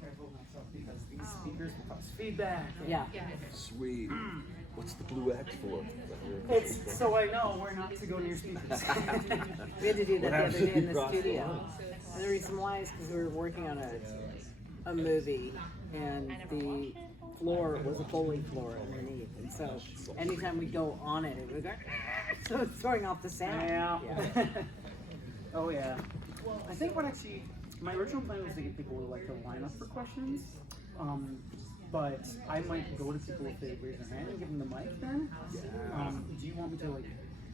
careful myself because these speakers will cause feedback. Yeah. Sweet. What's the blue X for? It's so I know where not to go near speakers. We had to do that the other day in the Cross studio. lines. And the reason why is because we were working on a movie, and the floor was a Foley floor underneath, and so anytime we go on it, it would go, so it's throwing off the sound. Yeah. Oh yeah. I think what actually my original plan was to get people to like to line up for questions, but I might go to people if they raise their hand and give them the mic. Then, do you want me to like?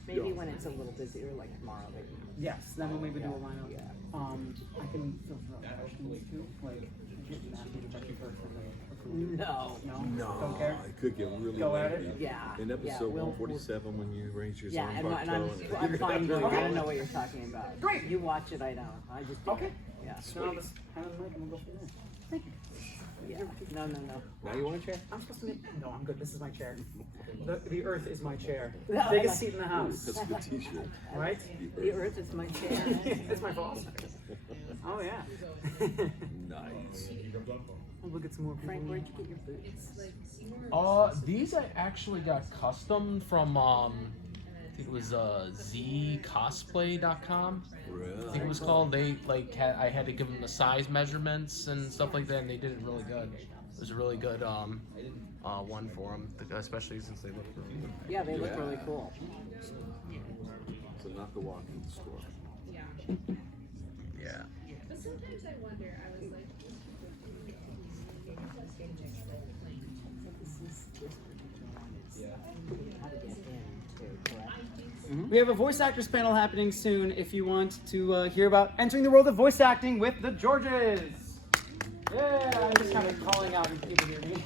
Maybe when it's a little busier, like tomorrow. Maybe. Yes, then we'll maybe do a lineup. Yeah. I can filter out questions too, like get Matthew to check you first. No. No, don't care. It could get really Go at lengthy. it? Yeah. In episode we'll- 147, when you arrange your Yeah, zone and, part and toe I'm fine doing it. I Okay. don't know what you're talking about. Great. You watch it, I don't. I just do Okay. it. Yeah. So I'll just hand the mic and we'll go from there. Thank you. Yeah. No. Now you want a chair? I'm supposed to make. No, I'm good. This is my chair. The earth is my chair. No, Biggest like- seat in the house. That's a good t-shirt. Right? The earth is my chair. It's my boss. Oh yeah. Nice. We'll get some more people. Frank, where'd you get your boots? These I actually got custom from I think it was zcosplay.com. I think it was called. They I had to give them the size measurements and stuff like that, and they did it really good. It was a really good one for them, especially since they look really good. Yeah, they look really cool. So not the walk-in store. Yeah. But sometimes I wonder, I was like, We have a voice actors panel happening soon if you want to hear about entering the world of voice acting with the Georges. Yeah, I'm just kind of calling out and people hear me.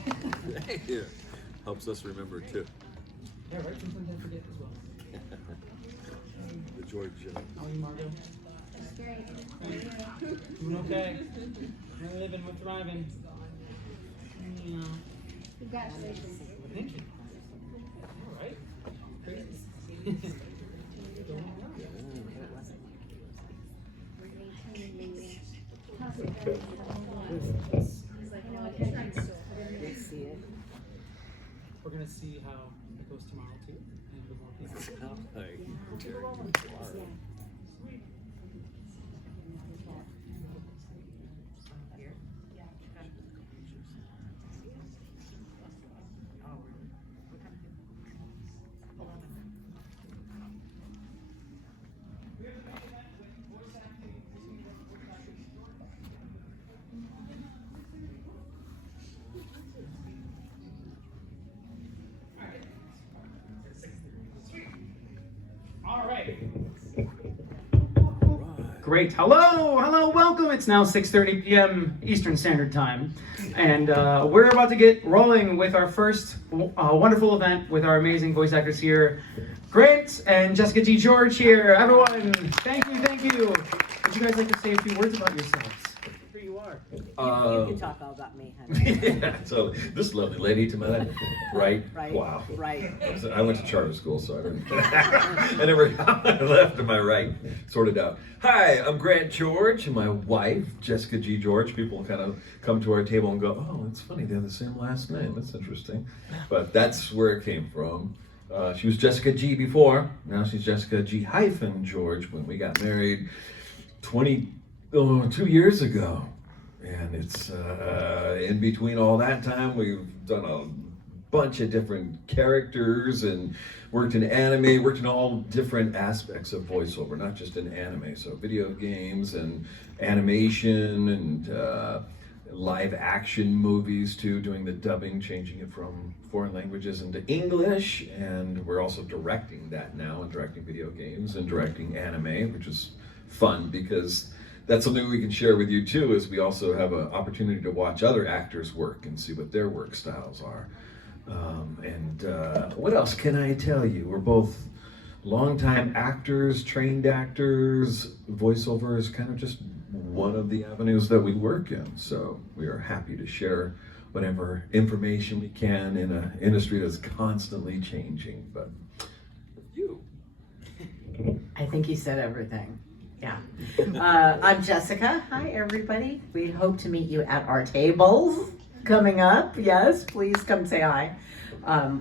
Yeah. Helps us remember too. Yeah, right. Sometimes I forget as well. The George. How are you, Margot? Doing okay. We're living, we're thriving. Yeah. congratulations. Thank you. All right. Crazy. They see it. We're gonna see how it goes tomorrow too, and with more people. All right. Great. Hello, welcome. It's now 6:30 p.m. Eastern Standard Time, and we're about to get rolling with our first wonderful event with our amazing voice actors here, Grant and Jessica G. George here. Everyone, thank you. Would you guys like to say a few words about yourselves? Here you are. You can talk all about me, honey. Yeah, so this lovely lady to my left, right? Right. Wow. Right. I went to charter school, so I didn't. I never got my left and my right sorted out. Hi, I'm Grant George, and my wife, Jessica G. George. People kind of come to our table and go, "Oh, it's funny, they have the same last name. That's interesting." But that's where it came from. She was Jessica G. before. Now she's Jessica G. hyphen George when we got married 2 years ago. And it's in between all that time, we've done a bunch of different characters and worked in anime, worked in all different aspects of voiceover, not just in anime. So video games and animation and live action movies too, doing the dubbing, changing it from foreign languages into English. And we're also directing that now, and directing video games and directing anime, which is fun because that's something we can share with you too, is we also have an opportunity to watch other actors work and see what their work styles are. What else can I tell you? We're both longtime actors, trained actors. Voiceover is kind of just one of the avenues that we work in. So we are happy to share whatever information we can in an industry that's constantly changing. But you. I think he said everything. Yeah. I'm Jessica. Hi, everybody. We hope to meet you at our tables coming up. Yes, please come say hi.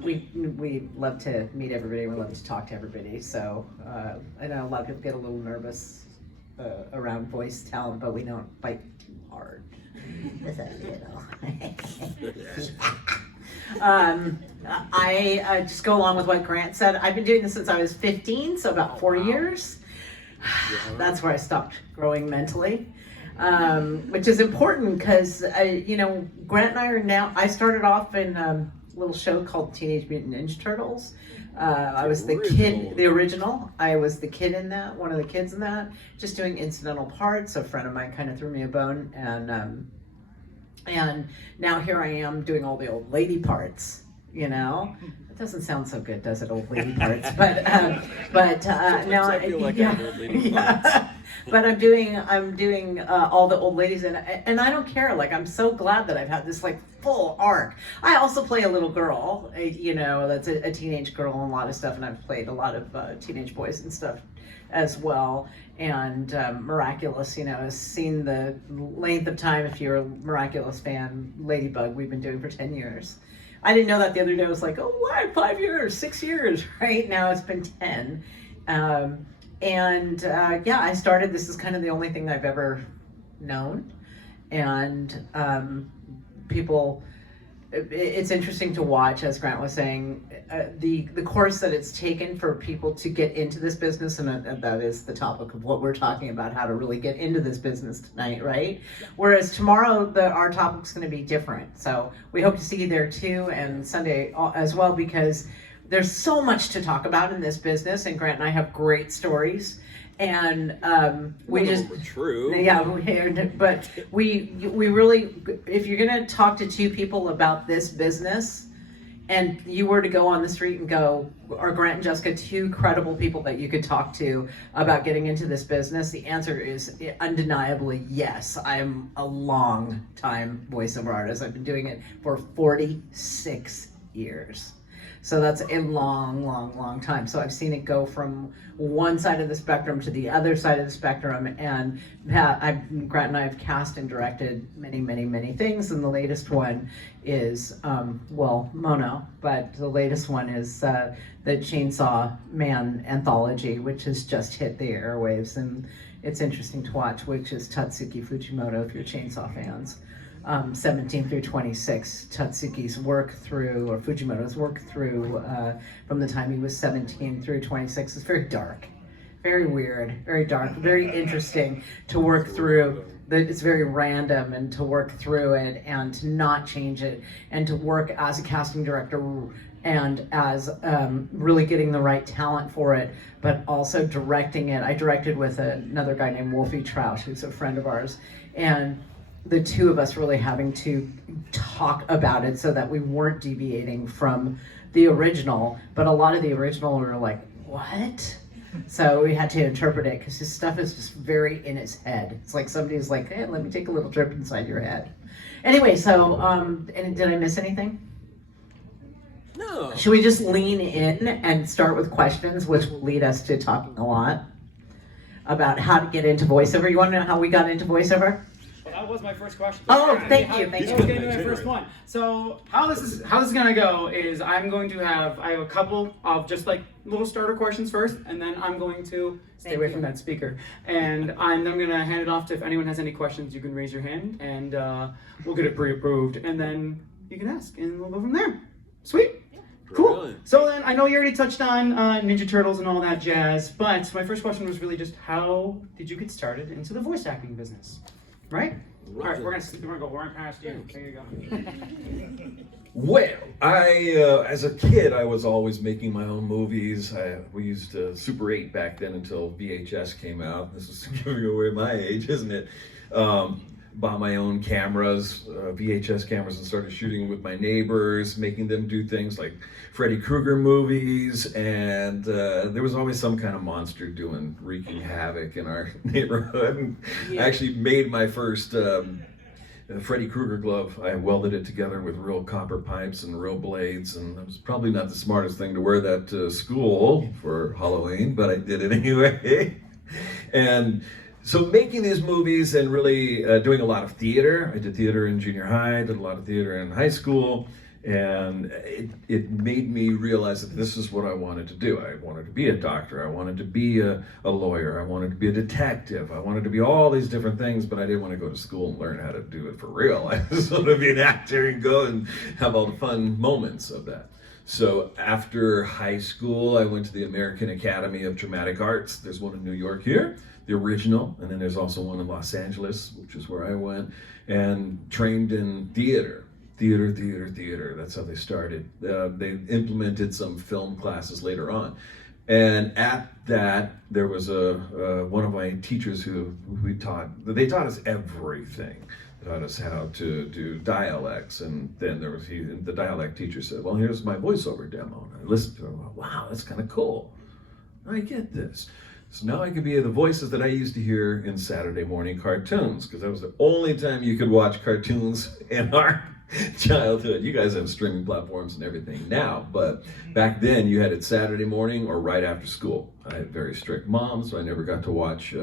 We love to meet everybody. We love to talk to everybody. So I know a lot of people get a little nervous around voice talent, but we don't bite too hard. Just a little. I just go along with what Grant said. I've been doing this since I was 15, so about 4 years. That's where I stopped growing mentally, which is important because, Grant and I are now, I started off in a little show called Teenage Mutant Ninja Turtles. I was the kid, the original. I was the kid in that, one of the kids in that, just doing incidental parts. A friend of mine kind of threw me a bone, and now here I am doing all the old lady parts, It doesn't sound so good, does it, old lady parts? But now I feel like yeah, I'm old lady yeah. But I'm doing all the old ladies, and I don't care. Like, I'm so glad that I've had this like full arc. I also play a little girl, that's a teenage girl and a lot of stuff, and I've played a lot of teenage boys and stuff as well. And Miraculous, has seen the length of time. If you're a Miraculous fan, Ladybug, we've been doing for 10 years. I didn't know that the other day. I was like, oh, what? 5 years, 6 years, right? Now it's been 10. I started, this is kind of the only thing I've ever known. And people, it's interesting to watch, as Grant was saying, the course that it's taken for people to get into this business, and that is the topic of what we're talking about, how to really get into this business tonight, right? Whereas tomorrow, our topic's going to be different. So we hope to see you there too, and Sunday as well, because there's so much to talk about in this business, and Grant and I have great stories. And we just true. Yeah, but we really, if you're gonna talk to two people about this business, and you were to go on the street and go, are Grant and Jessica two credible people that you could talk to about getting into this business? The answer is undeniably yes. I'm a long time voiceover artist. I've been doing it for 46 years. So that's a long, long, long time. So I've seen it go from one side of the spectrum to the other side of the spectrum. And Grant and I have cast and directed many, many, many things. And the latest one is, Mono, but the latest one is the Chainsaw Man anthology, which has just hit the airwaves. And it's interesting to watch, which is Tatsuki Fujimoto, if you're Chainsaw fans. 17 through 26, Tatsuki's work through, or Fujimoto's work through, from the time he was 17 through 26 is very dark, very weird, very dark, very interesting to work through. It's very random, and to work through it and to not change it, and to work as a casting director and as really getting the right talent for it, but also directing it. I directed with another guy named Wolfie Troush, who's a friend of ours, and the two of us really having to talk about it so that we weren't deviating from the original, but a lot of the original we were like, what? So we had to interpret it because his stuff is just very in his head. It's like somebody's like, hey, let me take a little trip inside your head. Anyway, so, and did I miss anything? No. Should we just lean in and start with questions, which will lead us to talking a lot about how to get into voiceover? You want to know how we got into voiceover? Well, that was my first question. Oh, thank you. Let's get into my first one. So how this is gonna go is I have a couple of just like little starter questions first, and then I'm going to stay away from that speaker, and I'm gonna hand it off to, if anyone has any questions, you can raise your hand, and we'll get it pre-approved, and then you can ask, and we'll go from there. Sweet. Cool. Brilliant. So then, I know you already touched on Ninja Turtles and all that jazz, but my first question was really just, how did you get started into the voice acting business? Right? All right, we're gonna go right past you. There you go. Well, as a kid, I was always making my own movies. We used Super 8 back then until VHS came out. This is giving away my age, isn't it? Bought my own cameras, VHS cameras, and started shooting with my neighbors, making them do things like Freddy Krueger movies, and there was always some kind of monster wreaking havoc in our neighborhood. And I actually made my first Freddy Krueger glove. I welded it together with real copper pipes and real blades, and it was probably not the smartest thing to wear that to school for Halloween, but I did it anyway. And So making these movies and really doing a lot of theater. I did theater in junior high, did a lot of theater in high school, and it made me realize that this is what I wanted to do. I wanted to be a doctor, I wanted to be a lawyer, I wanted to be a detective, I wanted to be all these different things, but I didn't want to go to school and learn how to do it for real. I just wanted to be an actor and go and have all the fun moments of that. So after high school, I went to the American Academy of Dramatic Arts. There's one in New York here, the original, and then there's also one in Los Angeles, which is where I went, and trained in theater. Theater. That's how they started. They implemented some film classes later on. And at that, there was one of my teachers who they taught us everything. They taught us how to do dialects, and then the dialect teacher said, well, here's my voiceover demo. And I listened to it, and I went, wow, that's kind of cool. I get this. So now I could be the voices that I used to hear in Saturday morning cartoons, because that was the only time you could watch cartoons in our childhood. You guys have streaming platforms and everything now, but back then you had it Saturday morning or right after school. I had very strict moms, so I never got to watch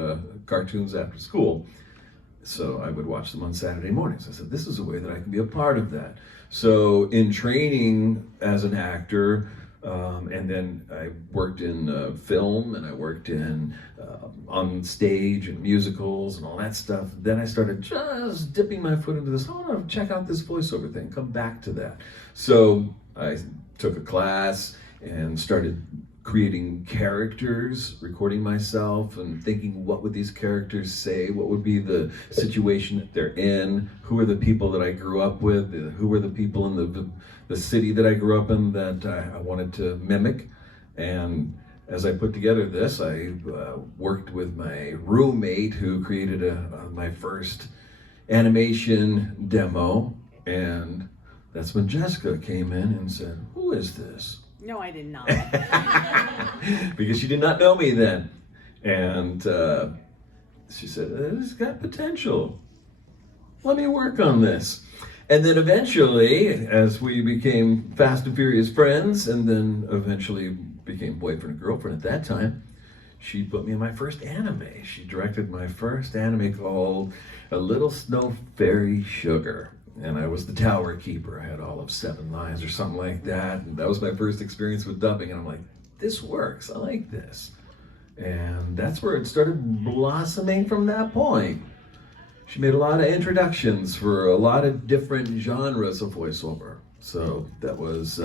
cartoons after school. So I would watch them on Saturday mornings. I said, this is a way that I can be a part of that. So in training as an actor, and then I worked in film, and I worked in on stage and musicals and all that stuff. Then I started just dipping my foot into this. I want to check out this voiceover thing, come back to that. So I took a class and started creating characters, recording myself and thinking, what would these characters say? What would be the situation that they're in? Who are the people that I grew up with? Who were the people in the city that I grew up in that I wanted to mimic? And as I put together this, I worked with my roommate who created my first animation demo. And that's when Jessica came in and said, who is this? No, I did not. Because she did not know me then. And she said, it's got potential. Let me work on this. And then eventually, as we became fast and furious friends, and then eventually became boyfriend and girlfriend at that time, she put me in my first anime. She directed my first anime called A Little Snow Fairy Sugar. And I was the tower keeper. I had all of 7 lines or something like that. And that was my first experience with dubbing. And I'm like, this works. I like this. And that's where it started blossoming from that point. She made a lot of introductions for a lot of different genres of voiceover. So that was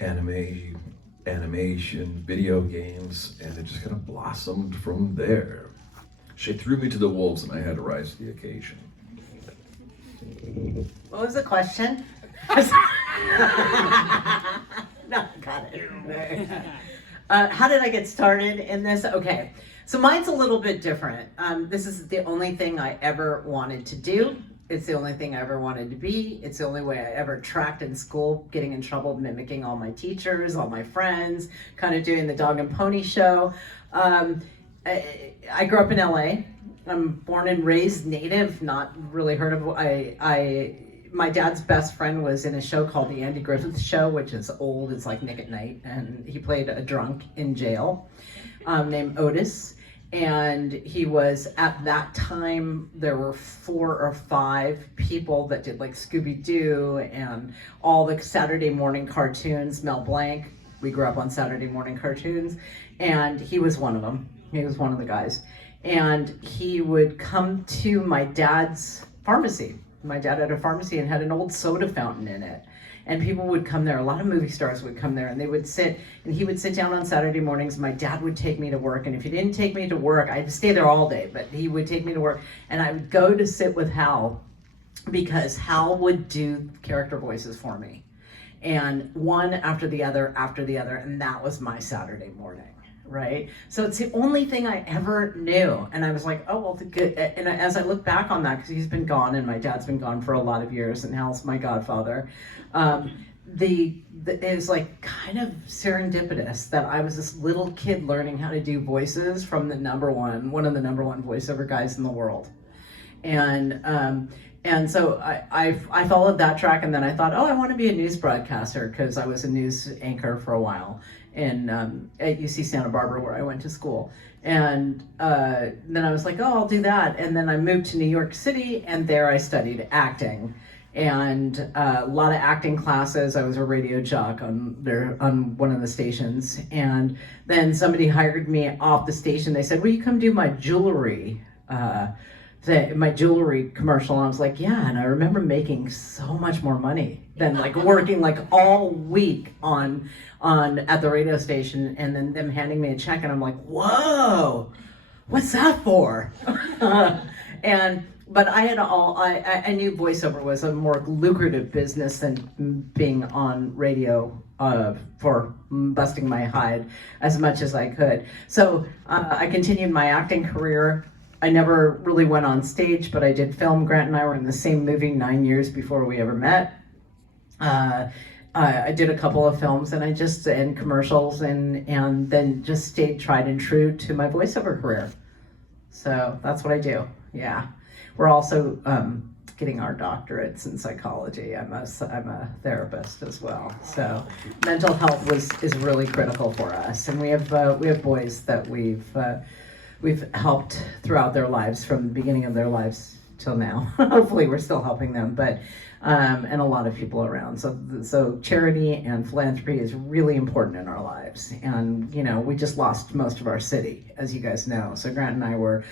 anime, animation, video games, and it just kind of blossomed from there. She threw me to the wolves and I had to rise to the occasion. What was the question? No, got it. How did I get started in this? Okay, so mine's a little bit different. This is the only thing I ever wanted to do. It's the only thing I ever wanted to be. It's the only way I ever tracked in school, getting in trouble, mimicking all my teachers, all my friends, kind of doing the dog and pony show. I grew up in LA. I'm born and raised native, not really heard of. My dad's best friend was in a show called The Andy Griffith Show, which is old. It's like Nick at Night, and he played a drunk in jail named Otis. And he was, at that time, there were 4 or 5 people that did like Scooby-Doo and all the Saturday morning cartoons, Mel Blanc. We grew up on Saturday morning cartoons, and he was one of them. He was one of the guys. And he would come to my dad's pharmacy. My dad had a pharmacy and had an old soda fountain in it. And people would come there, a lot of movie stars would come there, and they would sit, and he would sit down on Saturday mornings. My dad would take me to work, and if he didn't take me to work, I had to stay there all day, but he would take me to work, and I would go to sit with Hal, because Hal would do character voices for me. And one after the other, and that was my Saturday morning. Right? So it's the only thing I ever knew. And I was like, oh, well, good. And as I look back on that, because he's been gone and my dad's been gone for a lot of years and Hal's my godfather, it was like kind of serendipitous that I was this little kid learning how to do voices from one of the number one voiceover guys in the world. And so I followed that track, and then I thought, oh, I want to be a news broadcaster, because I was a news anchor for a while. at UC Santa Barbara, where I went to school. And then I was like, oh, I'll do that. And then I moved to New York City, and there I studied acting. And a lot of acting classes. I was a radio jock on one of the stations. And then somebody hired me off the station. They said, will you come do my jewelry commercial? And I was like, yeah. And I remember making so much more money than like working like all week at the radio station, and then them handing me a check, and I'm like, whoa, what's that for? But I knew voiceover was a more lucrative business than being on radio for busting my hide as much as I could. So I continued my acting career. I never really went on stage, but I did film. Grant and I were in the same movie 9 years before we ever met. I did a couple of films, and commercials, and then just stayed tried and true to my voiceover career. So that's what I do. Yeah. We're also getting our doctorates in psychology. I'm a therapist as well. So mental health is really critical for us, and we have boys that we've helped throughout their lives, from the beginning of their lives till now. Hopefully we're still helping them, but and a lot of people around. So charity and philanthropy is really important in our lives. And we just lost most of our city, as you guys know. So Grant and I were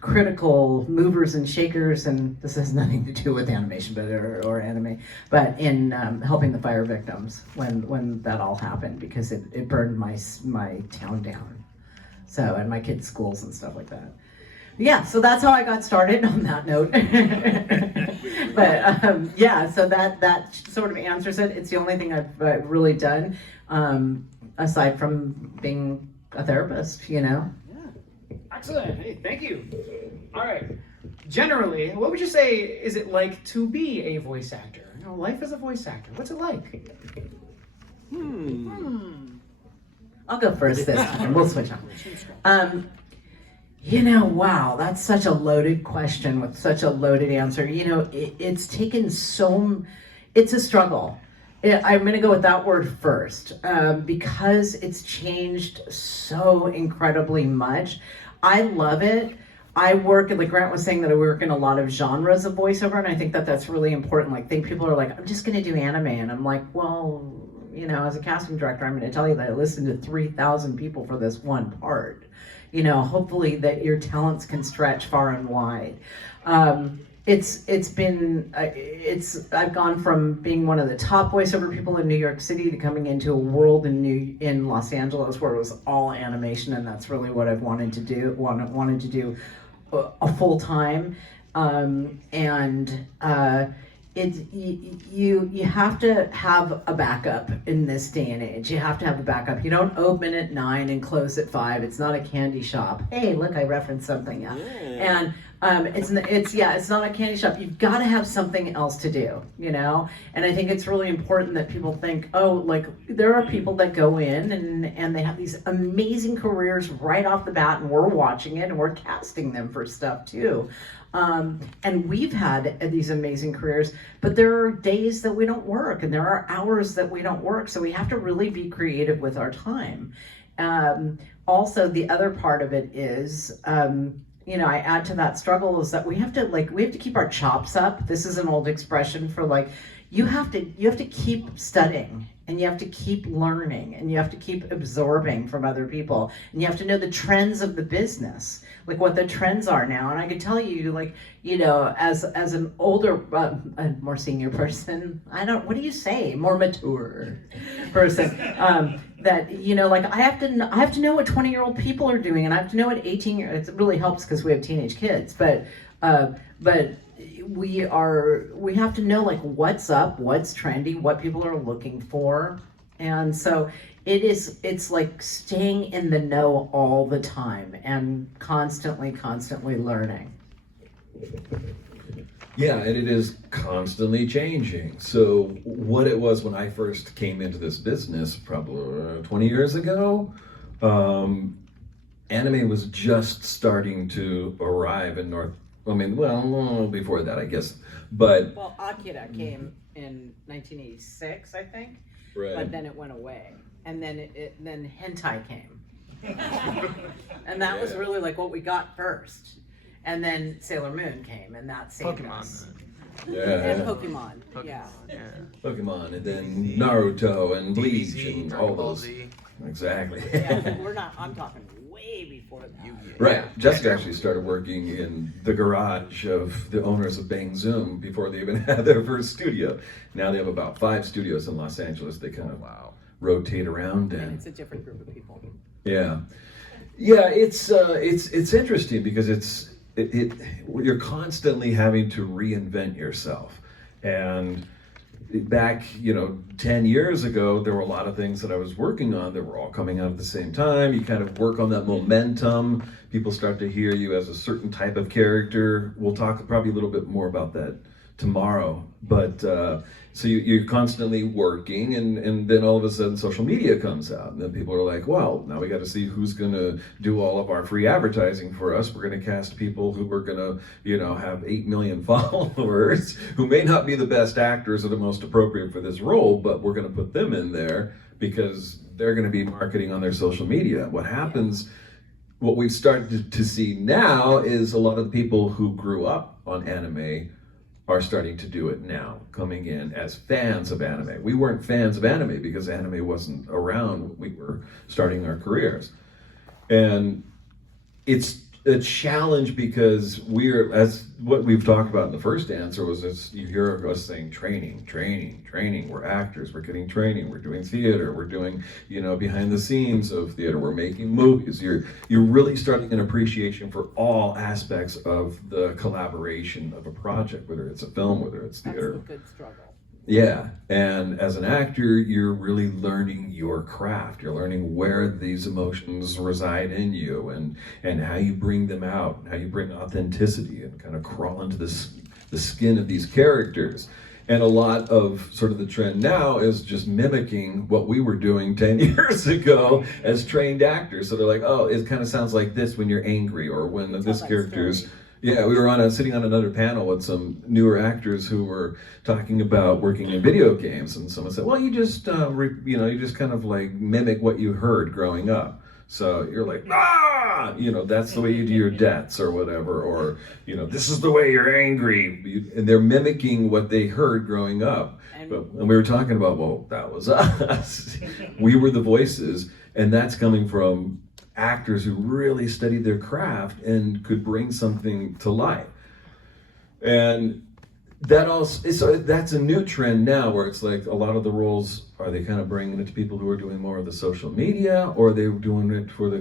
critical movers and shakers, and this has nothing to do with animation or anime, but in helping the fire victims when that all happened, because it burned my town down. So, and my kids' schools and stuff like that. Yeah, so that's how I got started on that note. But yeah, so that sort of answers it. It's the only thing I've really done, aside from being a therapist, Excellent. Hey, thank you. All right. Generally, what would you say is it like to be a voice actor? Life as a voice actor. What's it like? I'll go first this time. We'll switch on. Wow, that's such a loaded question with such a loaded answer. It's taken it's a struggle. I'm going to go with that word first, because it's changed so incredibly much. I love it. I work, like Grant was saying, that I work in a lot of genres of voiceover, and I think that that's really important. Like, people are like, I'm just going to do anime, and I'm like, well, as a casting director, I'm going to tell you that I listened to 3,000 people for this one part. Hopefully that your talents can stretch far and wide. I've gone from being one of the top voiceover people in New York City to coming into a world in Los Angeles where it was all animation, and that's really what I've wanted to do. Wanted to do a full time, you have to have a backup in this day and age. You have to have a backup. You don't open at 9 and close at 5. It's not a candy shop. Hey, look, I referenced something. Yeah. And it's not a candy shop. You've got to have something else to do, And I think it's really important that people think, there are people that go in and they have these amazing careers right off the bat, and we're watching it and we're casting them for stuff too. And we've had these amazing careers, but there are days that we don't work, and there are hours that we don't work. So we have to really be creative with our time. Also, the other part of it is, I add to that struggle is that we have to keep our chops up. This is an old expression for you have to keep studying, and you have to keep learning, and you have to keep absorbing from other people, and you have to know the trends of the business, like what the trends are now. And I can tell you, as an older, more senior person, what do you say, more mature person, that I have to know what 20-year-old people are doing, and I have to know what 18-year. It really helps because we have teenage kids, but we have to know what's up, what's trendy, what people are looking for. And so it's like staying in the know all the time and constantly learning. Yeah, and it is constantly changing. So what it was when I first came into this business, probably 20 years ago, anime was just starting to arrive in before that, I guess. But Akira came in 1986, I think. Right. But then it went away. and then hentai came. And that was really like what we got first. And then Sailor Moon came, and that saved us. And Yeah. Pokemon. Yeah. Yeah. Pokemon, and then Naruto and Bleach DBZ, and Dragon all Ball those. Z. Exactly. Yeah, I'm talking way before that. Right. Jessica actually started working in the garage of the owners of Bang Zoom before they even had their first studio. Now they have about 5 studios in Los Angeles. They kind of rotate around, And and it's a different group of people. yeah, it's interesting because you're constantly having to reinvent yourself. And back 10 years ago, there were a lot of things that I was working on that were all coming out at the same time. You kind of work on that momentum. People start to hear you as a certain type of character. We'll talk probably a little bit more about that tomorrow. But so you're constantly working, and then all of a sudden social media comes out, and then people are like, well, now we got to see who's going to do all of our free advertising for us. We're going to cast people who are going to have 8 million followers, who may not be the best actors or the most appropriate for this role, but we're going to put them in there because they're going to be marketing on their social media. What we've started to see now is a lot of the people who grew up on anime are starting to do it now, coming in as fans of anime. We weren't fans of anime because anime wasn't around when we were starting our careers. And it's a challenge because as what we've talked about in the first answer was this, you hear us saying training. We're actors, we're getting training, we're doing theater, we're doing, behind the scenes of theater, we're making movies. You're really starting an appreciation for all aspects of the collaboration of a project, whether it's a film, whether it's theater. That's a good struggle. Yeah, and as an actor, you're really learning your craft. You're learning where these emotions reside in you, and how you bring them out, how you bring authenticity and kind of crawl into the skin of these characters. And a lot of sort of the trend now is just mimicking what we were doing 10 years ago as trained actors. So they're like, oh, it kind of sounds like this when you're angry, or when this character's... Yeah, we were sitting on another panel with some newer actors who were talking about working in video games, and someone said, "Well, you just kind of like mimic what you heard growing up." So you're like, that's the way you do your deaths or whatever, or this is the way you're angry, and they're mimicking what they heard growing up. And we were talking about, well, that was us. We were the voices, and that's coming from actors who really studied their craft and could bring something to life. And that's a new trend now, where it's like a lot of the roles, are they kind of bringing it to people who are doing more of the social media, or are they doing it for the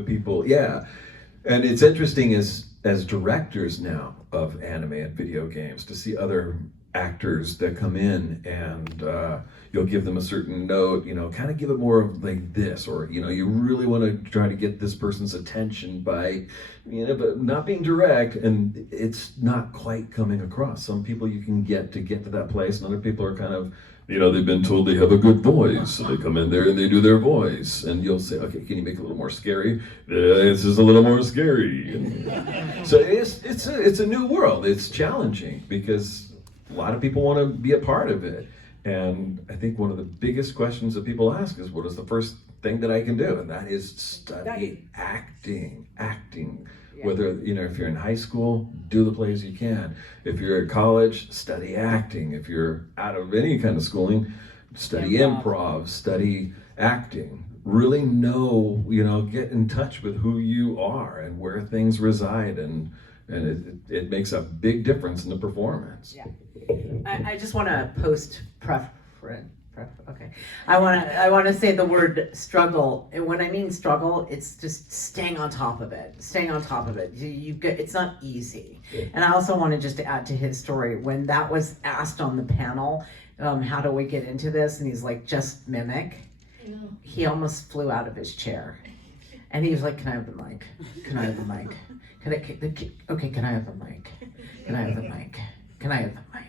people? Yeah. And it's interesting as directors now of anime and video games to see other actors that come in, and you'll give them a certain note, kind of give it more of like this, or you really want to try to get this person's attention by, but not being direct, and it's not quite coming across. Some people you can get to that place, and other people are kind of, they've been told they have a good voice, so they come in there and they do their voice, and you'll say, okay, can you make it a little more scary? This is a little more scary. And so it's a new world. It's challenging because a lot of people want to be a part of it. And I think one of the biggest questions that people ask is, what is the first thing that I can do? And that is study acting. Yeah. Whether, if you're in high school, do the plays you can. If you're at college, study acting. If you're out of any kind of schooling, study improv, study acting. Really know, get in touch with who you are and where things reside, and it makes a big difference in the performance. Yeah. I just want to okay. I want to say the word struggle, and when I mean struggle, it's just staying on top of it. It's not easy. And I also wanted just to add to his story, when that was asked on the panel, how do we get into this? And he's like, just mimic. He almost flew out of his chair. And he was like, can I have the mic? Can I have the mic? Okay, can I have the mic? Can I have the mic? Can I have the mic?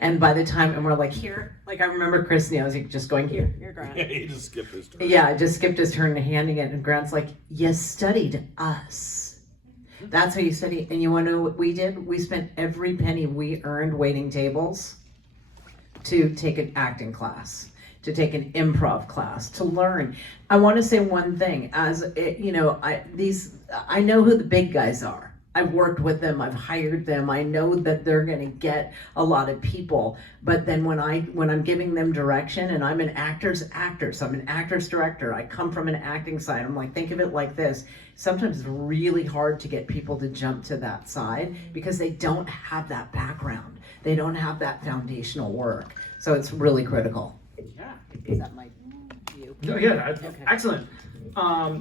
And by the time, and we're like, here, like I remember Chris Neozy just going, here, Grant. Yeah, he just skipped his turn. Yeah, just skipped his turn and handing it, and Grant's like, you studied us. That's how you study. And you want to know what we did? We spent every penny we earned waiting tables to take an acting class. to take an improv class, to learn. I want to say one thing, I know who the big guys are. I've worked with them, I've hired them, I know that they're gonna get a lot of people, but then when I'm giving them direction, and I'm an actor's actor, so I'm an actor's director, I come from an acting side, I'm like, think of it like this, sometimes it's really hard to get people to jump to that side because they don't have that background, they don't have that foundational work, so it's really critical. Yeah, is that my view? No, yeah, Okay. excellent.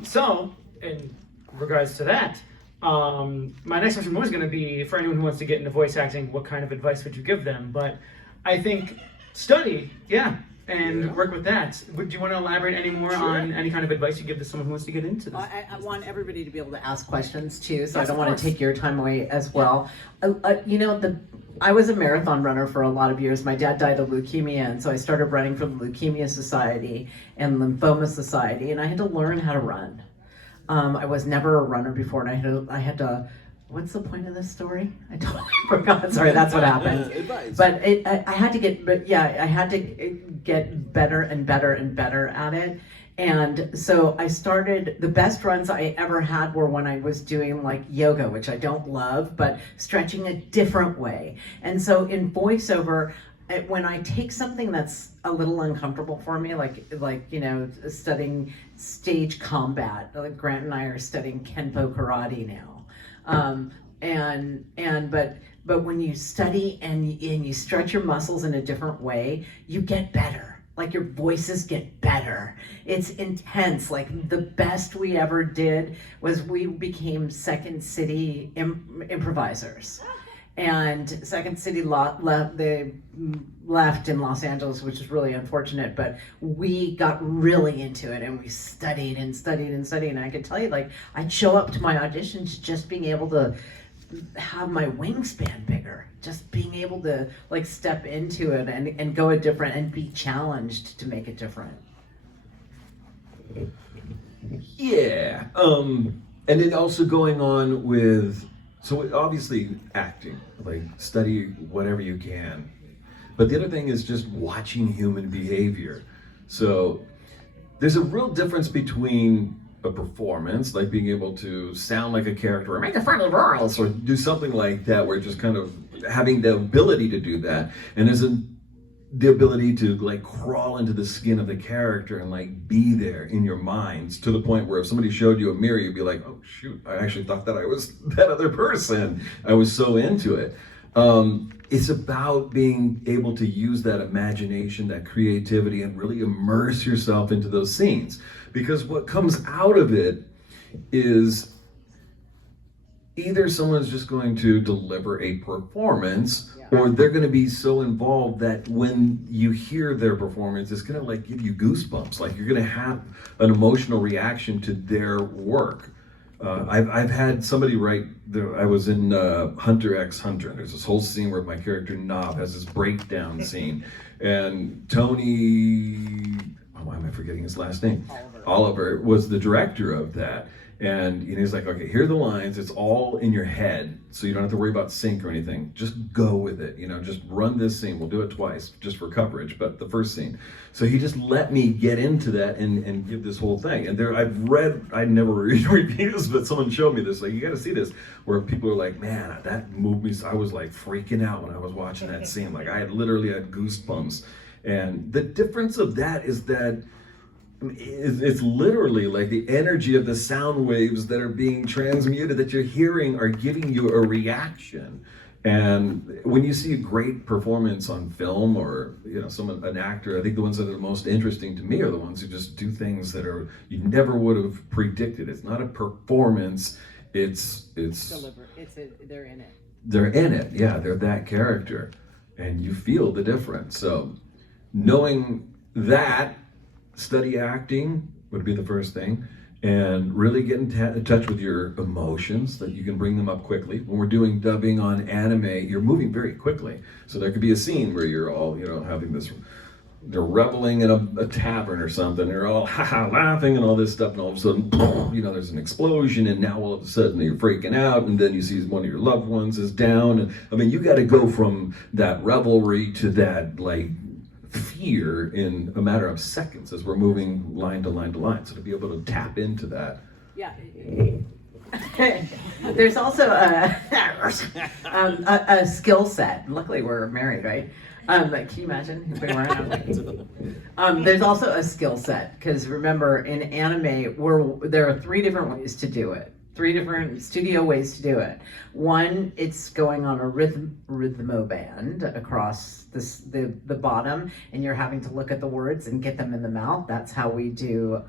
So, in regards to that, my next question was going to be for anyone who wants to get into voice acting, what kind of advice would you give them? But I think study, and work with that. Do you want to elaborate any more on any kind of advice you give to someone who wants to get into this? I want everybody to be able to ask Ask questions too, so Yes, I don't of want course. to take your time away as well. I was a marathon runner for a lot of years. My dad died of leukemia, and so I started running for the Leukemia Society and Lymphoma Society, and I had to learn how to run. I was never a runner before, and I had to. What's the point of this story? I totally forgot. Sorry, that's what happened. Advice. But I had to get better and better and better at it. And so I started, the best runs I ever had were when I was doing like yoga, which I don't love, but stretching a different way. And so in voiceover, when I take something that's a little uncomfortable for me, like studying stage combat, like Grant and I are studying Kenpo karate now. But when you study and you stretch your muscles in a different way, you get better. Like your voices get better. It's intense. Like the best we ever did was we became Second City improvisers. And Second City left in Los Angeles, which is really unfortunate, but we got really into it and we studied and studied and studied. And I could tell you, like, I'd show up to my auditions just being able to have my wingspan bigger, just being able to like step into it and go a different and be challenged to make it different. Yeah. And then also going on with, so obviously acting, like study whatever you can. But the other thing is just watching human behavior. So there's a real difference between a performance, like being able to sound like a character or make a funny voice or do something like that, where just kind of having the ability to do that, and there's the ability to like crawl into the skin of the character and like be there in your minds to the point where if somebody showed you a mirror, you'd be like, oh shoot, I actually thought that I was that other person. I was so into it. It's about being able to use that imagination, that creativity, and really immerse yourself into those scenes. Because what comes out of it is either someone's just going to deliver a performance, or they're going to be so involved that when you hear their performance, it's going to like give you goosebumps. Like you're going to have an emotional reaction to their work. I've had somebody write, I was in Hunter x Hunter, and there's this whole scene where my character Nob has this breakdown scene, and Tony, why am I forgetting his last name? Oliver was the director of that. And he's like, okay, here are the lines. It's all in your head, so you don't have to worry about sync or anything. Just go with it, just run this scene. We'll do it twice just for coverage, but the first scene. So he just let me get into that and give this whole thing. And there, I never read reviews, but someone showed me this, like, you gotta see this, where people are like, man, that moved me. I was like freaking out when I was watching that scene. Like I literally had goosebumps. And the difference of that is that it's literally like the energy of the sound waves that are being transmuted that you're hearing are giving you a reaction. And when you see a great performance on film or an actor, I think the ones that are the most interesting to me are the ones who just do things that are you never would have predicted. It's not a performance, it's they're in it. They're in it, yeah, they're that character, and you feel the difference. So knowing that, study acting would be the first thing, and really get in touch with your emotions, that you can bring them up quickly. When we're doing dubbing on anime, you're moving very quickly. So there could be a scene where you're all, having this, they're reveling in a tavern or something, they're all laughing and all this stuff, and all of a sudden, there's an explosion, and now all of a sudden you're freaking out, and then you see one of your loved ones is down, and you got to go from that revelry to that, like, fear in a matter of seconds as we're moving line to line to line. So to be able to tap into that. Yeah. There's also a skill set. Luckily, we're married, right? Like, can you imagine if we weren't? There's also a skill set because remember, in anime, there are 3 different ways to do it. 3 different studio ways to do it. One, it's going on a rhythmo band across the bottom, and you're having to look at the words and get them in the mouth. That's how we do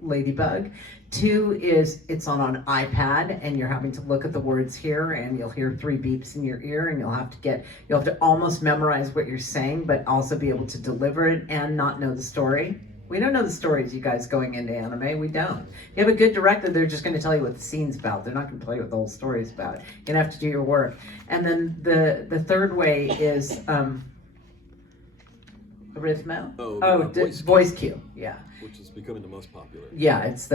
Ladybug. 2 is it's on an iPad, and you're having to look at the words here, and you'll hear 3 beeps in your ear, and you'll have to almost memorize what you're saying, but also be able to deliver it and not know the story. We don't know the stories, you guys, going into anime. We don't. If you have a good director, they're just going to tell you what the scene's about. They're not going to tell you what the whole story's about. You're going to have to do your work. And then the third way is rhythmo. Voice cue. Yeah. Which is becoming the most popular. Yeah, it's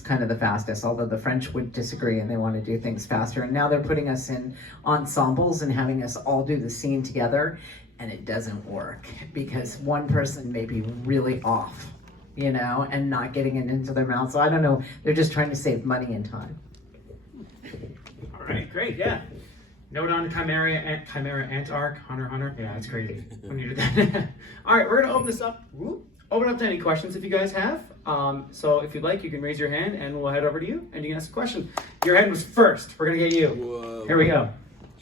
kind of the fastest. Although the French would disagree and they want to do things faster. And now they're putting us in ensembles and having us all do the scene together. And it doesn't work because one person may be really off, and not getting it into their mouth. So I don't know. They're just trying to save money and time. All right, great, yeah. Note on Chimera Antark, Hunter. Yeah, that's crazy when you do that. All right, we're gonna open this up. Open up to any questions if you guys have. So if you'd like, you can raise your hand and we'll head over to you and you can ask a question. Your hand was first. We're gonna get you. Whoa. Here we go.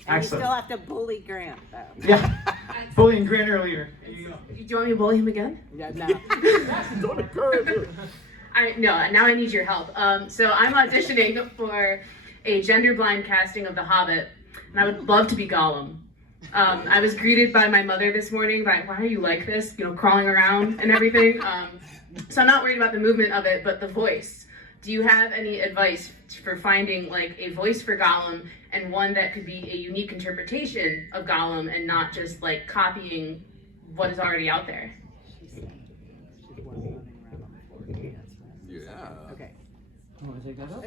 And you Excellent. still have to bully Grant, though. Yeah, bullying Grant earlier. There you go. Do you want me to bully him again? Yeah, no. Don't encourage her. Now I need your help. So I'm auditioning for a gender blind casting of The Hobbit, and I would love to be Gollum. I was greeted by my mother this morning by, why are you like this? Crawling around and everything. So I'm not worried about the movement of it, but the voice. Do you have any advice for finding like a voice for Gollum and one that could be a unique interpretation of Gollum and not just like copying what is already out there? Yeah. Okay.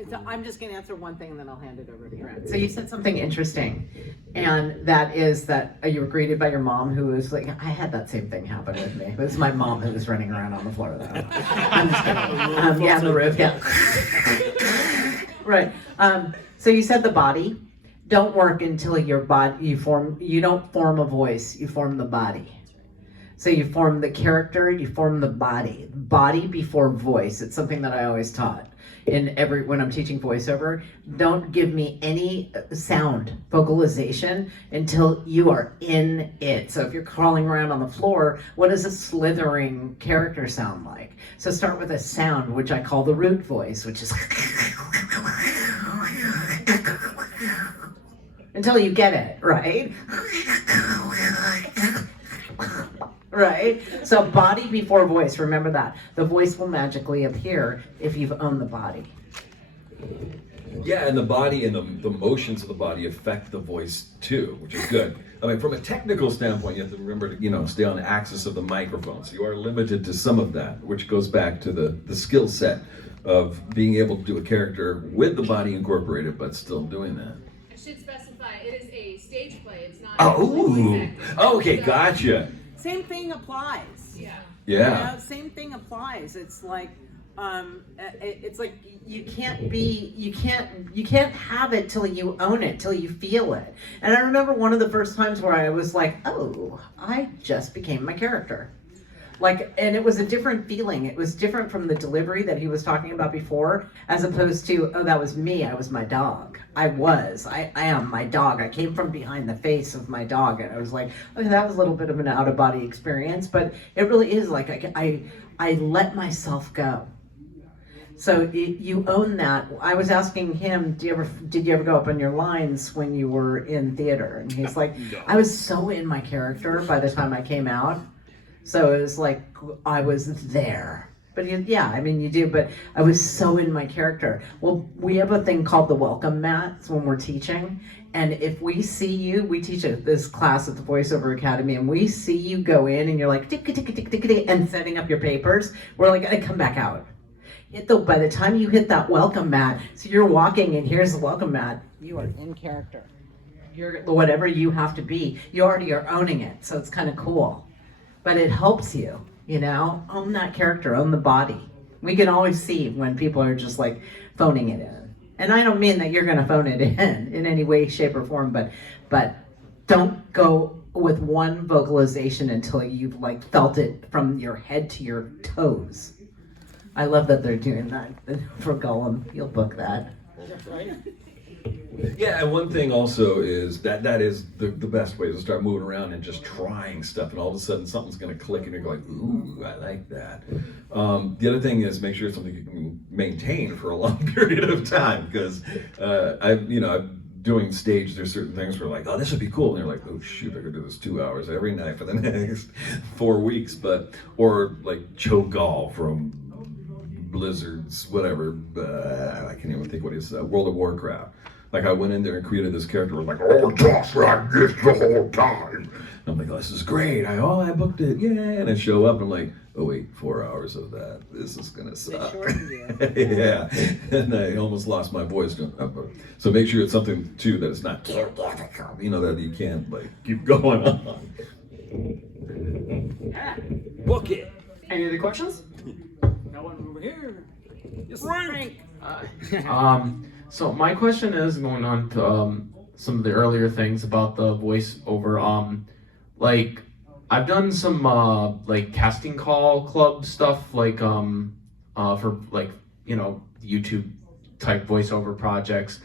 So I'm just going to answer one thing and then I'll hand it over to Grant. So you said something interesting, and that is that you were greeted by your mom, who was like, I had that same thing happen with me. It was my mom who was running around on the floor. I'm just kidding. Yeah, on the roof, yeah. Right. So you said the body. Don't work until your body, you don't form a voice, you form the body. So you form the character, you form the body. Body before voice. It's something that I always taught when I'm teaching voiceover. Don't give me any sound, vocalization, until you are in it. So if you're crawling around on the floor, what does a slithering character sound like? So start with a sound, which I call the root voice, which is until you get it, right? Right? So body before voice, remember that. The voice will magically appear if you've owned the body. Yeah, and the body and the motions of the body affect the voice too, which is good. I mean, from a technical standpoint, you have to remember to, stay on the axis of the microphone. So you are limited to some of that, which goes back to the skill set of being able to do a character with the body incorporated, but still doing that. I should specify, it is a stage play, it's not. Oh, okay, gotcha. Same thing applies. Yeah. Yeah. Same thing applies. It's like, it's like You can't have it till you own it, till you feel it. And I remember one of the first times where I was like, oh, I just became my character. And it was a different feeling. It was different from the delivery that he was talking about before, as opposed to, oh, that was me, I was my dog. I am my dog. I came from behind the face of my dog, and I was like, okay, that was a little bit of an out-of-body experience, but it really is like, I let myself go. So you own that. I was asking him, did you ever go up on your lines when you were in theater? And he's like, No. I was so in my character by the time I came out. So it was like I was there. But yeah, I mean you do, but I was so in my character. Well, we have a thing called the welcome mats when we're teaching. And if we see you, we teach this class at the Voiceover Academy, and we see you go in and you're like, tick, tick, tick, tick, tick, and setting up your papers, we're like, I come back out. By the time you hit that welcome mat, so you're walking and here's the welcome mat, you are in character. You're whatever you have to be, you already are owning it, so it's kind of cool. but it helps you, you know, own that character, own the body. We can always see when people are just like phoning it in. And I don't mean that you're going to phone it in any way, shape, or form, but don't go with one vocalization until you've like felt it from your head to your toes. I love that they're doing that for Gollum. You'll book that. Yeah, and one thing also is that is the best way to start moving around and just trying stuff, and all of a sudden something's going to click and you're going, ooh, I like that. The other thing is make sure it's something you can maintain for a long period of time, because I'm doing stage, there's certain things where like, oh, this would be cool, and you're like, oh shoot, I could do this 2 hours every night for the next 4 weeks, or like Cho'Gall from Blizzard's whatever, I can't even think what it is, World of Warcraft. Like I went in there and created this character with like, oh, talk like this the whole time. And I'm like, oh, this is great. I booked it, yeah. And I show up and I'm like, oh wait, 4 hours of that. This is gonna suck. Yeah. And I almost lost my voice. So make sure it's something too that it's not too difficult. You know, that you can't like keep going on. Book it. Any other questions? No one over here. Yes, Frank. So my question is going on to some of the earlier things about the voiceover. Like I've done some like casting call club stuff, like for like YouTube type voiceover projects.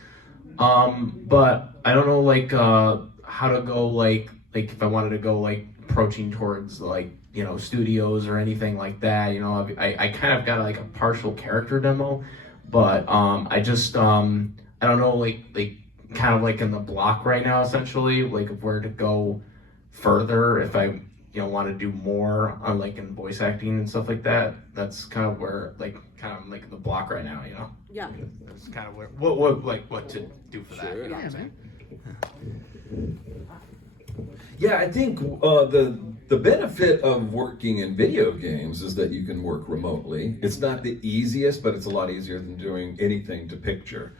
But I don't know like how to go like if I wanted to go like approaching towards like studios or anything like that. I kind of got like a partial character demo. But I just I don't know, like kind of like in the block right now, essentially, like if where to go further, if I want to do more on like in voice acting and stuff like that. That's kind of where like like in the block right now, Yeah. That's kind of where what to do for that. Sure. You know what I'm saying? Yeah, I think the benefit of working in video games is that you can work remotely. It's not the easiest, but it's a lot easier than doing anything to picture.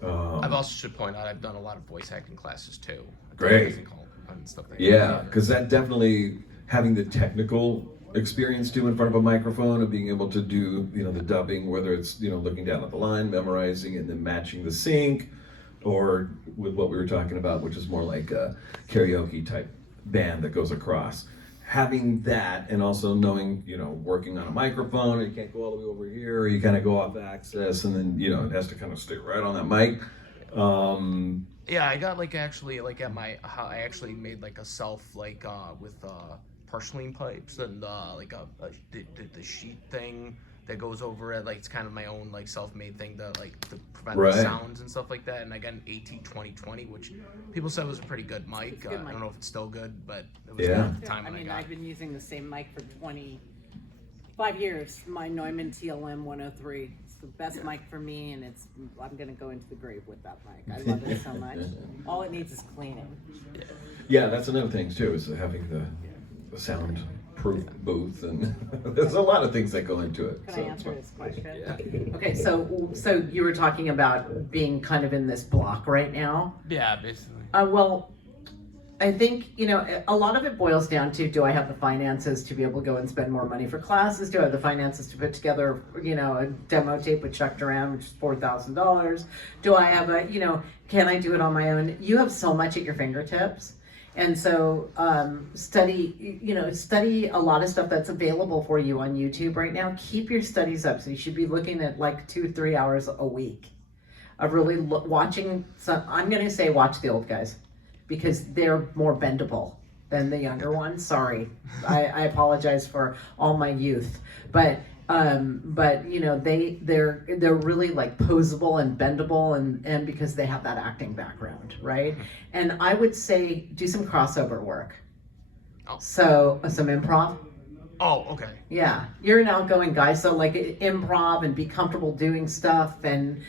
I've also should point out I've done a lot of voice acting classes too. Great. And stuff like Yeah, that. because that definitely having the technical experience too in front of a microphone and being able to do the dubbing, whether it's looking down at the line, memorizing, and then matching the sync, or with what we were talking about, which is more like a karaoke type band that goes across. Having that, and also knowing, working on a microphone, you can't go all the way over here, or you kind of go off axis, and then, it has to kind of stay right on that mic. Yeah, I got like actually like at my I actually made like a self like with porcelain pipes and like the sheet thing that goes over it, like it's kind of my own like self-made thing to prevent Right. the sounds and stuff like that. And I got an AT2020, which people said was a pretty good mic. Good I mic. don't know if it's still good, but it was Yeah. good at the time I when mean, I got I've been using the same mic for 25 years. My Neumann TLM 103. It's the best mic for me, and I'm gonna go into the grave with that mic. I love it so much. All it needs is cleaning. Yeah, that's another thing too, is having the sound-proof booth, and there's a lot of things that go into it. Can so I it's answer fun. this question? Yeah. Okay, so you were talking about being kind of in this block right now. yeah, basically. Well, I think, a lot of it boils down to, do I have the finances to be able to go and spend more money for classes? Do I have the finances to put together, a demo tape with Chuck Duran, which is $4,000? Do I have can I do it on my own? You have so much at your fingertips. And so study a lot of stuff that's available for you on YouTube right now. Keep your studies up. So you should be looking at like 2-3 hours a week of really watching some. I'm going to say watch the old guys, because they're more bendable than the younger ones. Sorry, I apologize for all my youth, but they're really like posable and bendable, and because they have that acting background, right? And I would say do some crossover work. Oh. So some improv. Oh, okay. Yeah, you're an outgoing guy, so like improv and be comfortable doing stuff, and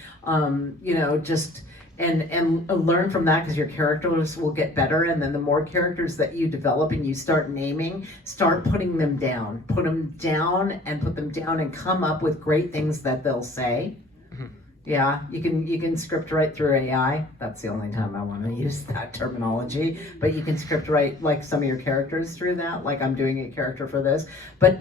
just and learn from that, because your characters will get better, and then the more characters that you develop and you start naming, start putting them down, and come up with great things that they'll say. Yeah, you can script write through AI. That's the only time I want to use that terminology. But you can script write like some of your characters through that. Like I'm doing a character for this. But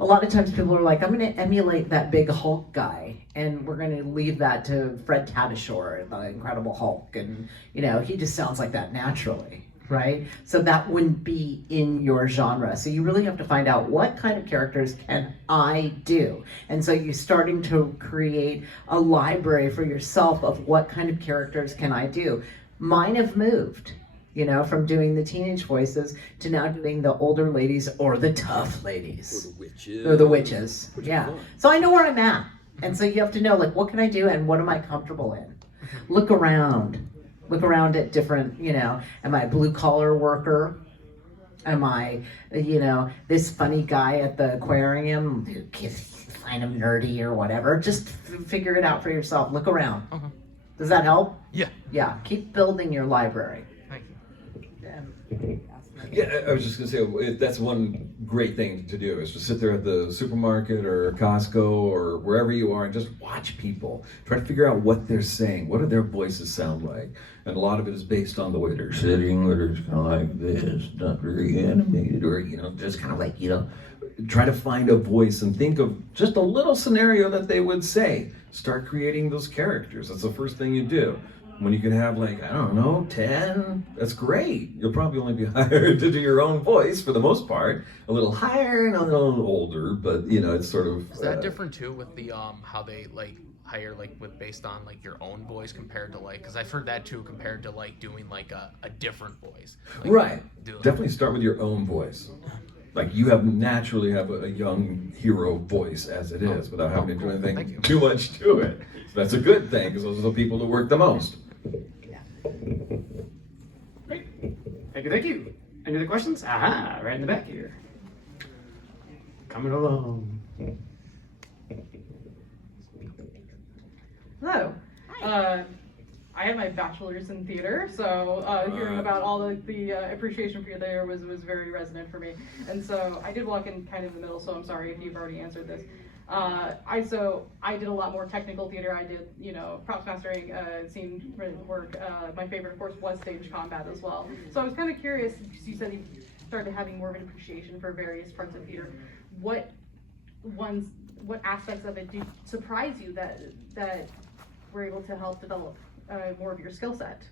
a lot of times people are like, I'm going to emulate that big Hulk guy, and we're going to leave that to Fred Tatasciore, the Incredible Hulk, and he just sounds like that naturally. Right? So that wouldn't be in your genre. So you really have to find out what kind of characters can I do. And so you're starting to create a library for yourself of what kind of characters can I do. Mine have moved, from doing the teenage voices to now doing the older ladies or the tough ladies. Or the witches. Or the witches, Which is yeah. fun. So I know where I'm at. And so you have to know, like, what can I do and what am I comfortable in? Look around. Look around at different, am I a blue collar worker? Am I, this funny guy at the aquarium? Find him nerdy or whatever. Just figure it out for yourself. Look around. Okay. Does that help? Yeah. Yeah. Keep building your library. Thank you. Yeah, I was just gonna say that's one great thing to do is to sit there at the supermarket or Costco or wherever you are and just watch people. Try to figure out what they're saying. What do their voices sound like? And a lot of it is based on the way they're sitting, or they're kind of like this, not very animated, or just kind of like try to find a voice and think of just a little scenario that they would say. Start creating those characters. That's the first thing you do. When you can have 10, that's great. You'll probably only be hired to do your own voice for the most part. A little higher and a little older, but it's sort of. Is that different too with the how they hire with based on your own voice compared to because I've heard that too compared to doing a different voice. Right. Definitely start with your own voice. You naturally have a young hero voice as it is without having to do anything too much to it. So that's a good thing because those are the people who work the most. Great. Thank you. Any other questions? Aha, right in the back here. Coming along. Hello. I have my bachelor's in theater, so hearing about all the appreciation for you there was very resonant for me. And so I did walk in kind of in the middle, so I'm sorry if you've already answered this. I did a lot more technical theater. I did, props mastering, scene work. My favorite, of course, was stage combat as well. So I was kind of curious, because you said you started having more of an appreciation for various parts of theater. What aspects of it did surprise you that were able to help develop more of your skill set?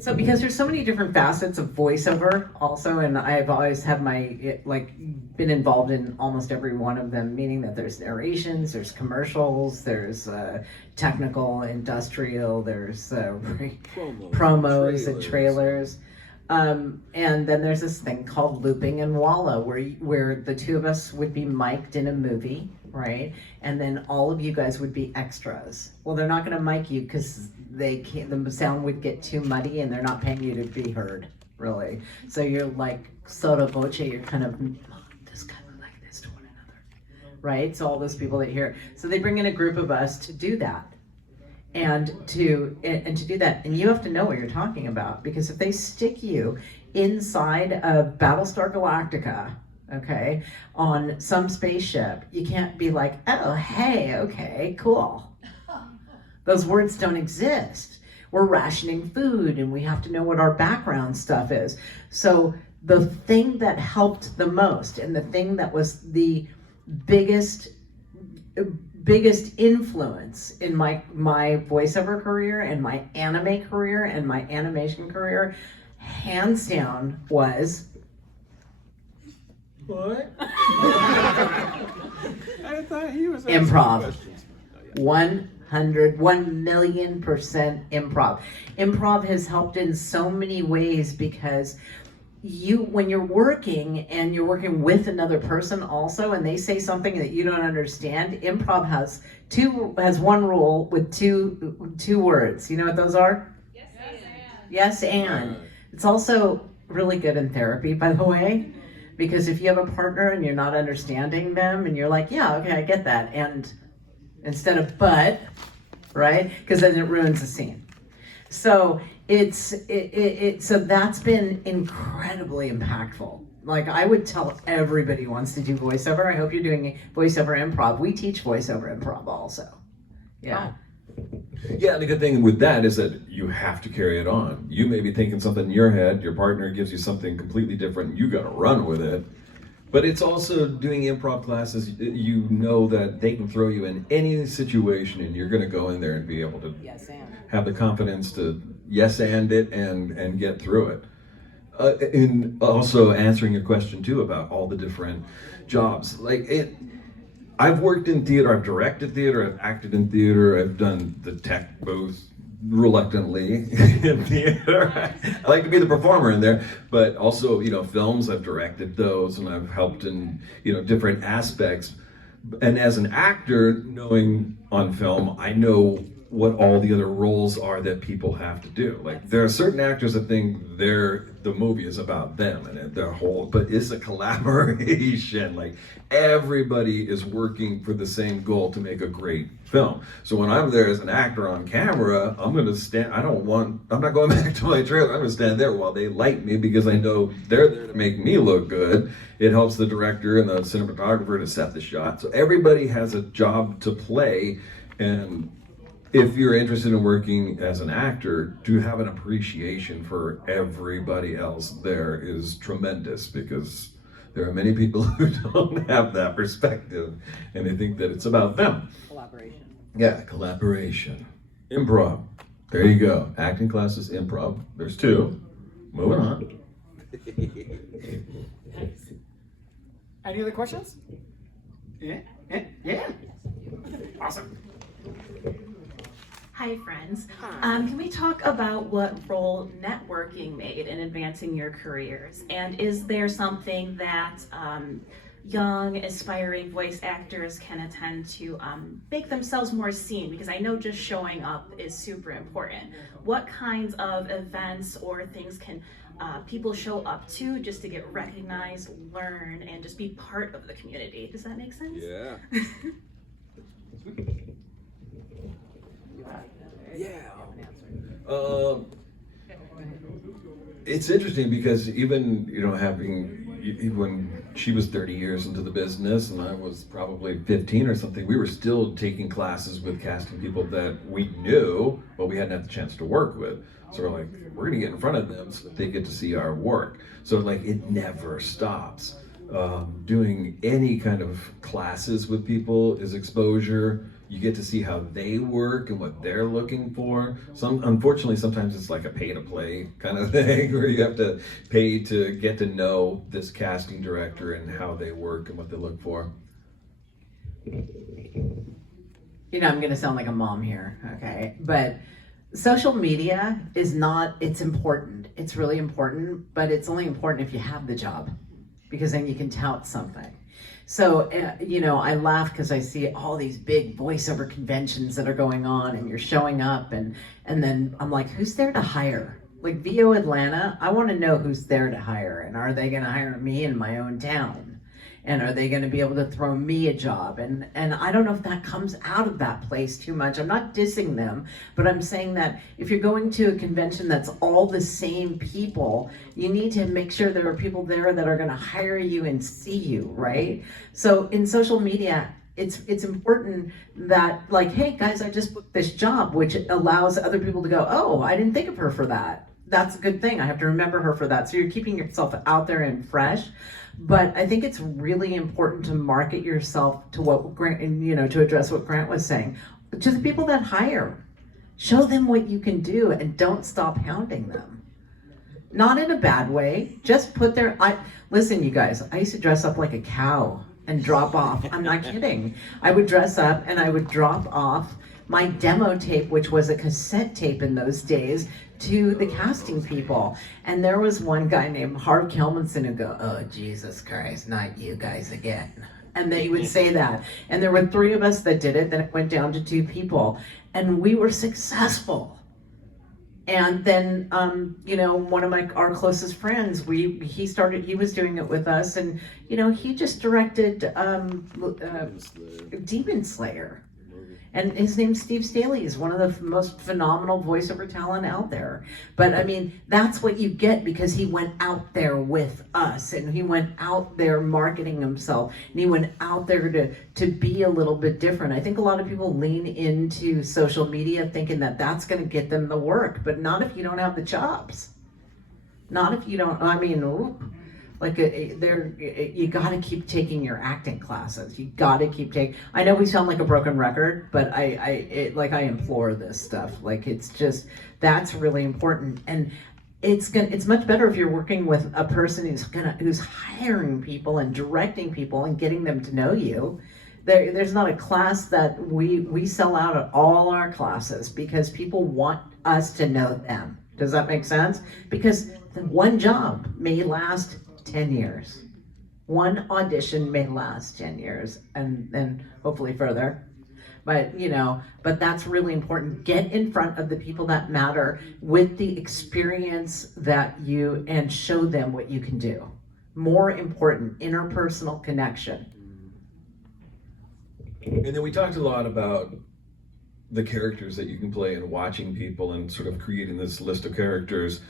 So because there's so many different facets of voiceover also, and I've always had been involved in almost every one of them, meaning that there's narrations, there's commercials, there's technical, industrial, there's promos and trailers. And then there's this thing called looping and walla, where the two of us would be mic'd in a movie, right? And then all of you guys would be extras. Well, they're not going to mic you because the sound would get too muddy, and they're not paying you to be heard, really. So you're sotto voce. You're kind of this kind of like this to one another, right? So all those people that hear. So they bring in a group of us to do that. And to do that, and you have to know what you're talking about, because if they stick you inside of Battlestar Galactica, okay, on some spaceship, you can't be like, oh, hey, okay, cool. Those words don't exist. We're rationing food, and we have to know what our background stuff is. So the thing that helped the most, and the thing that was the biggest influence in my voiceover career and my anime career and my animation career, hands down, was What? I thought he was improv. 1,000,000% improv. Improv has helped in so many ways, because when you're working and you're working with another person also, and they say something that you don't understand, improv has one rule with two words. You know what those are? Yes, and. Yes, and. It's also really good in therapy, by the way, because if you have a partner and you're not understanding them and you're like, yeah, okay, I get that, and instead of but, right? Because then it ruins the scene. So so that's been incredibly impactful. Like I would tell everybody who wants to do voiceover. I hope you're doing voiceover improv. We teach voiceover improv also. Yeah. Yeah, and the good thing with that is that you have to carry it on. You may be thinking something in your head, your partner gives you something completely different, and you got to run with it. But it's also doing improv classes, you know that they can throw you in any situation and you're going to go in there and be able to have the confidence to yes and it and get through it. And also answering your question too about all the different jobs. I've worked in theater, I've directed theater, I've acted in theater, I've done the tech booth reluctantly in theater. I like to be the performer in there, but also, films, I've directed those and I've helped in, different aspects. And as an actor, knowing on film, I know what all the other roles are that people have to do. Like there are certain actors that think the movie is about them and their whole, but it's a collaboration. Like everybody is working for the same goal to make a great film. So when I'm there as an actor on camera, I'm gonna stand, I'm not going back to my trailer, I'm gonna stand there while they light me because I know they're there to make me look good. It helps the director and the cinematographer to set the shot. So everybody has a job to play, and if you're interested in working as an actor, to have an appreciation for everybody else there is tremendous, because there are many people who don't have that perspective and they think that it's about them. Collaboration. Yeah, collaboration. Improv. There you go. Acting classes, improv. There's two. Moving on. Any other questions? Yeah? Awesome. Hi, friends. Can we talk about what role networking made in advancing your careers? And is there something that young, aspiring voice actors can attend to make themselves more seen? Because I know just showing up is super important. What kinds of events or things can people show up to just to get recognized, learn, and just be part of the community? Does that make sense? Yeah. It's interesting because even, when she was 30 years into the business and I was probably 15 or something, we were still taking classes with casting people that we knew, but we hadn't had the chance to work with. So we're like, we're gonna get in front of them so that they get to see our work. So it never stops. Doing any kind of classes with people is exposure. You get to see how they work and what they're looking for. Unfortunately, sometimes it's like a pay-to-play kind of thing, where you have to pay to get to know this casting director and how they work and what they look for. I'm gonna sound like a mom here, okay? But social media it's important. It's really important, but it's only important if you have the job, because then you can tout something. So, I laugh because I see all these big voiceover conventions that are going on and you're showing up and then I'm like, who's there to hire? Like VO Atlanta, I want to know who's there to hire, and are they going to hire me in my own town? And are they going to be able to throw me a job? And I don't know if that comes out of that place too much. I'm not dissing them, but I'm saying that if you're going to a convention that's all the same people, you need to make sure there are people there that are going to hire you and see you, right? So in social media, it's important that, like, hey guys, I just booked this job, which allows other people to go, oh, I didn't think of her for that. That's a good thing. I have to remember her for that. So you're keeping yourself out there and fresh. But I think it's really important to market yourself to what Grant, and to address what Grant was saying, to the people that hire. Show them what you can do and don't stop hounding them. Not in a bad way. Just listen, you guys, I used to dress up like a cow and drop off. I'm not kidding. I would dress up and I would drop off my demo tape, which was a cassette tape in those days, to the casting people. And there was one guy named Harv Kelmanson who'd go, oh, Jesus Christ, not you guys again. And they would say that. And there were 3 of us that did it, then it went down to 2 people. And we were successful. And then, one of our closest friends, he was doing it with us, and, he just directed Demon Slayer. And his name's Steve Staley. He's one of the most phenomenal voiceover talent out there. But I mean, that's what you get because he went out there with us, and he went out there marketing himself, and he went out there to be a little bit different. I think a lot of people lean into social media thinking that that's going to get them the work, but not if you don't have the chops. Not if you don't, I mean, you got to keep taking your acting classes. You got to keep taking. I know we sound like a broken record, but I implore this stuff. Like, it's just, that's really important. And it's much better if you're working with a person who's hiring people and directing people and getting them to know you. There's not a class that we sell out at all our classes because people want us to know them. Does that make sense? Because one job may last 10 years. One audition may last 10 years and hopefully further. But, but that's really important. Get in front of the people that matter with the experience and show them what you can do. More important, interpersonal connection. And then we talked a lot about the characters that you can play and watching people and sort of creating this list of characters.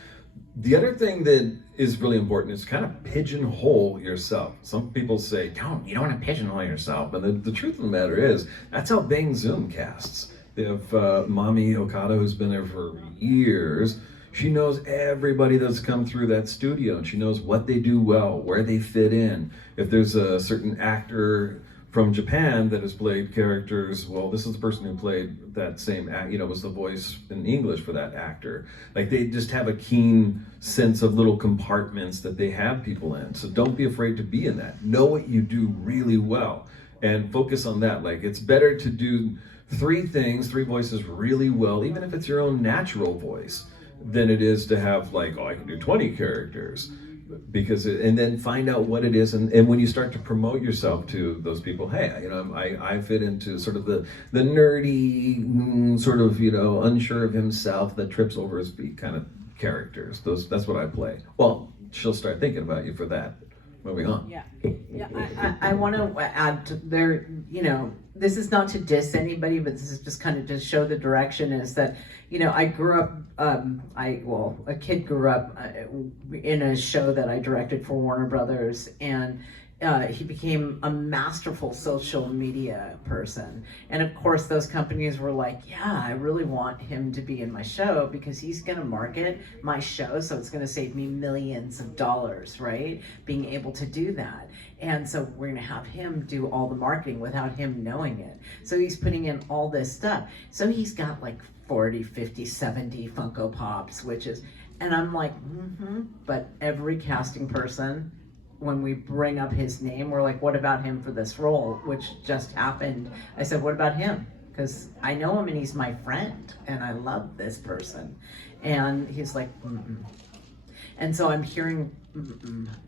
The other thing that is really important is kind of pigeonhole yourself. Some people say, you don't want to pigeonhole yourself. And the truth of the matter is, that's how Bang Zoom casts. They have Mami Okada, who's been there for years. She knows everybody that's come through that studio, and she knows what they do well, where they fit in. If there's a certain actor from Japan that has played characters, well, this is the person who played that same act, was the voice in English for that actor. Like, they just have a keen sense of little compartments that they have people in. So don't be afraid to be in that. Know what you do really well and focus on that. Like, it's better to do three voices really well, even if it's your own natural voice, than it is to have I can do 20 characters. And then find out what it is, and when you start to promote yourself to those people, hey, I fit into sort of the nerdy, sort of unsure of himself that trips over his feet kind of characters. That's what I play. Well, she'll start thinking about you for that. Moving on. Yeah. I want to add to there. This is not to diss anybody, but this is just kind of to show the direction. Is that I grew up. A kid grew up in a show that I directed for Warner Brothers, and he became a masterful social media person. And of course, those companies were like, yeah, I really want him to be in my show because he's going to market my show. So it's going to save me millions of dollars, right? Being able to do that. And so we're going to have him do all the marketing without him knowing it. So he's putting in all this stuff. So he's got 40, 50, 70 Funko Pops, and I'm like, but every casting person, when we bring up his name, we're like, what about him for this role, which just happened? I said, what about him? Because I know him and he's my friend and I love this person. And he's like, And so I'm hearing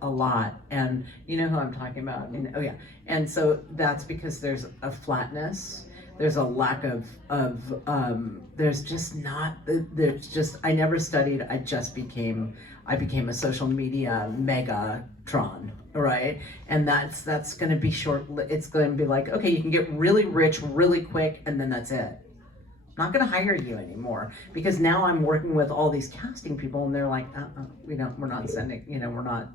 a lot. And you know who I'm talking about? And, oh yeah. And so that's because there's a flatness. There's a lack of I never studied, I became a social media megatron, right? And that's going to be short. It's going to be like, okay, you can get really rich really quick, and then that's it. I'm not going to hire you anymore because now I'm working with all these casting people, and they're like, we're not sending, we're not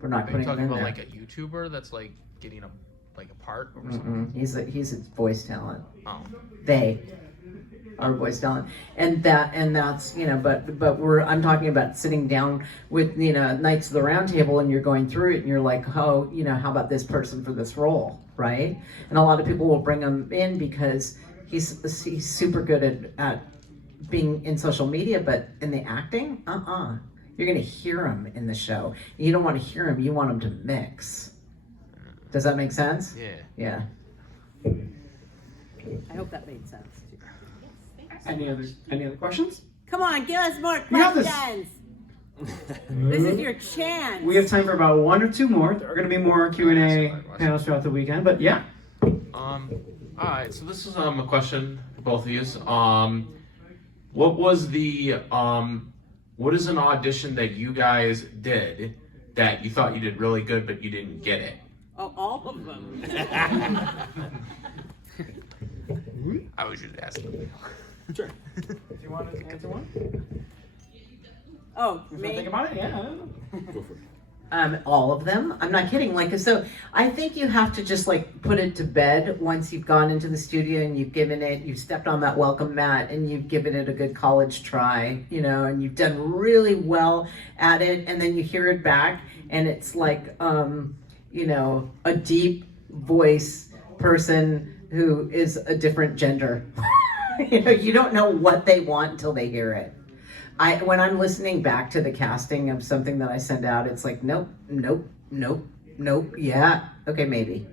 putting them in there. Are you talking about a YouTuber that's getting a part or something? He's a voice talent. Oh. They are voice talent, and that's but I'm talking about sitting down with Knights of the Round Table, and you're going through it, and you're like, oh, how about this person for this role, right? And a lot of people will bring him in because he's super good at being in social media, but in the acting, you're gonna hear him in the show. You don't want to hear him; you want him to mix. Does that make sense? Yeah. I hope that made sense. Any other questions? Come on, give us more got this. questions. This is your chance. We have time for about one or two more. There are going to be more Q&A panels throughout the weekend, but yeah. All right, so this is a question for both of you. What is an audition that you guys did that you thought you did really good, but you didn't get it? Oh, all of them. I was just asking. Sure. Do you want to answer one? Oh, Think me? about it? Yeah. Go for it. All of them. I'm not kidding. Like, so I think you have to just like put it to bed once you've gone into the studio and you've stepped on that welcome mat and you've given it a good college try, you know, and you've done really well at it. And then you hear it back and it's like, you know, a deep voice person who is a different gender. You know, you don't know what they want until they hear it. When I'm listening back to the casting of something that I send out, it's like, nope, yeah, okay, maybe.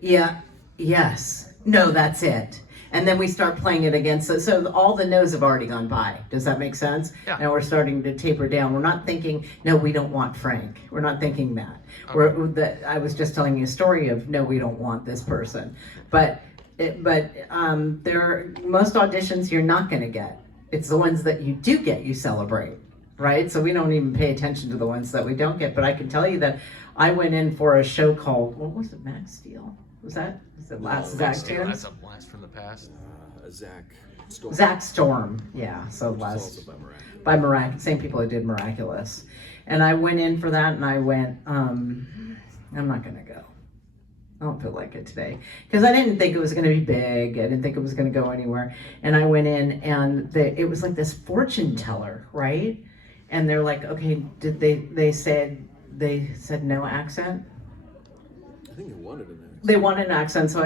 Yeah, yes, no, that's it. And then we start playing it again. So all the no's have already gone by. Does that make sense? Yeah. Now we're starting to taper down. We're not thinking, no, we don't want Frank. We're not thinking that. Okay. I was just telling you a story of, no, we don't want this person. But most auditions you're not gonna get. It's the ones that you do get, you celebrate, right? So we don't even pay attention to the ones that we don't get. But I can tell you that I went in for a show called, what was it, Max Steel? Was it last Zach Steel, Tunes? that's a blast from the past. Zach Storm. Zach Storm, yeah. So Which is last also by Miraculous. by Miraculous, same people who did Miraculous. And I went in for that and I went, I'm not gonna go. I don't feel like it today. Because I didn't think it was gonna be big. I didn't think it was gonna go anywhere. And I went in and it was like this fortune teller, right? And they're like, okay, they said no accent? I think they wanted an accent. They wanted an accent, so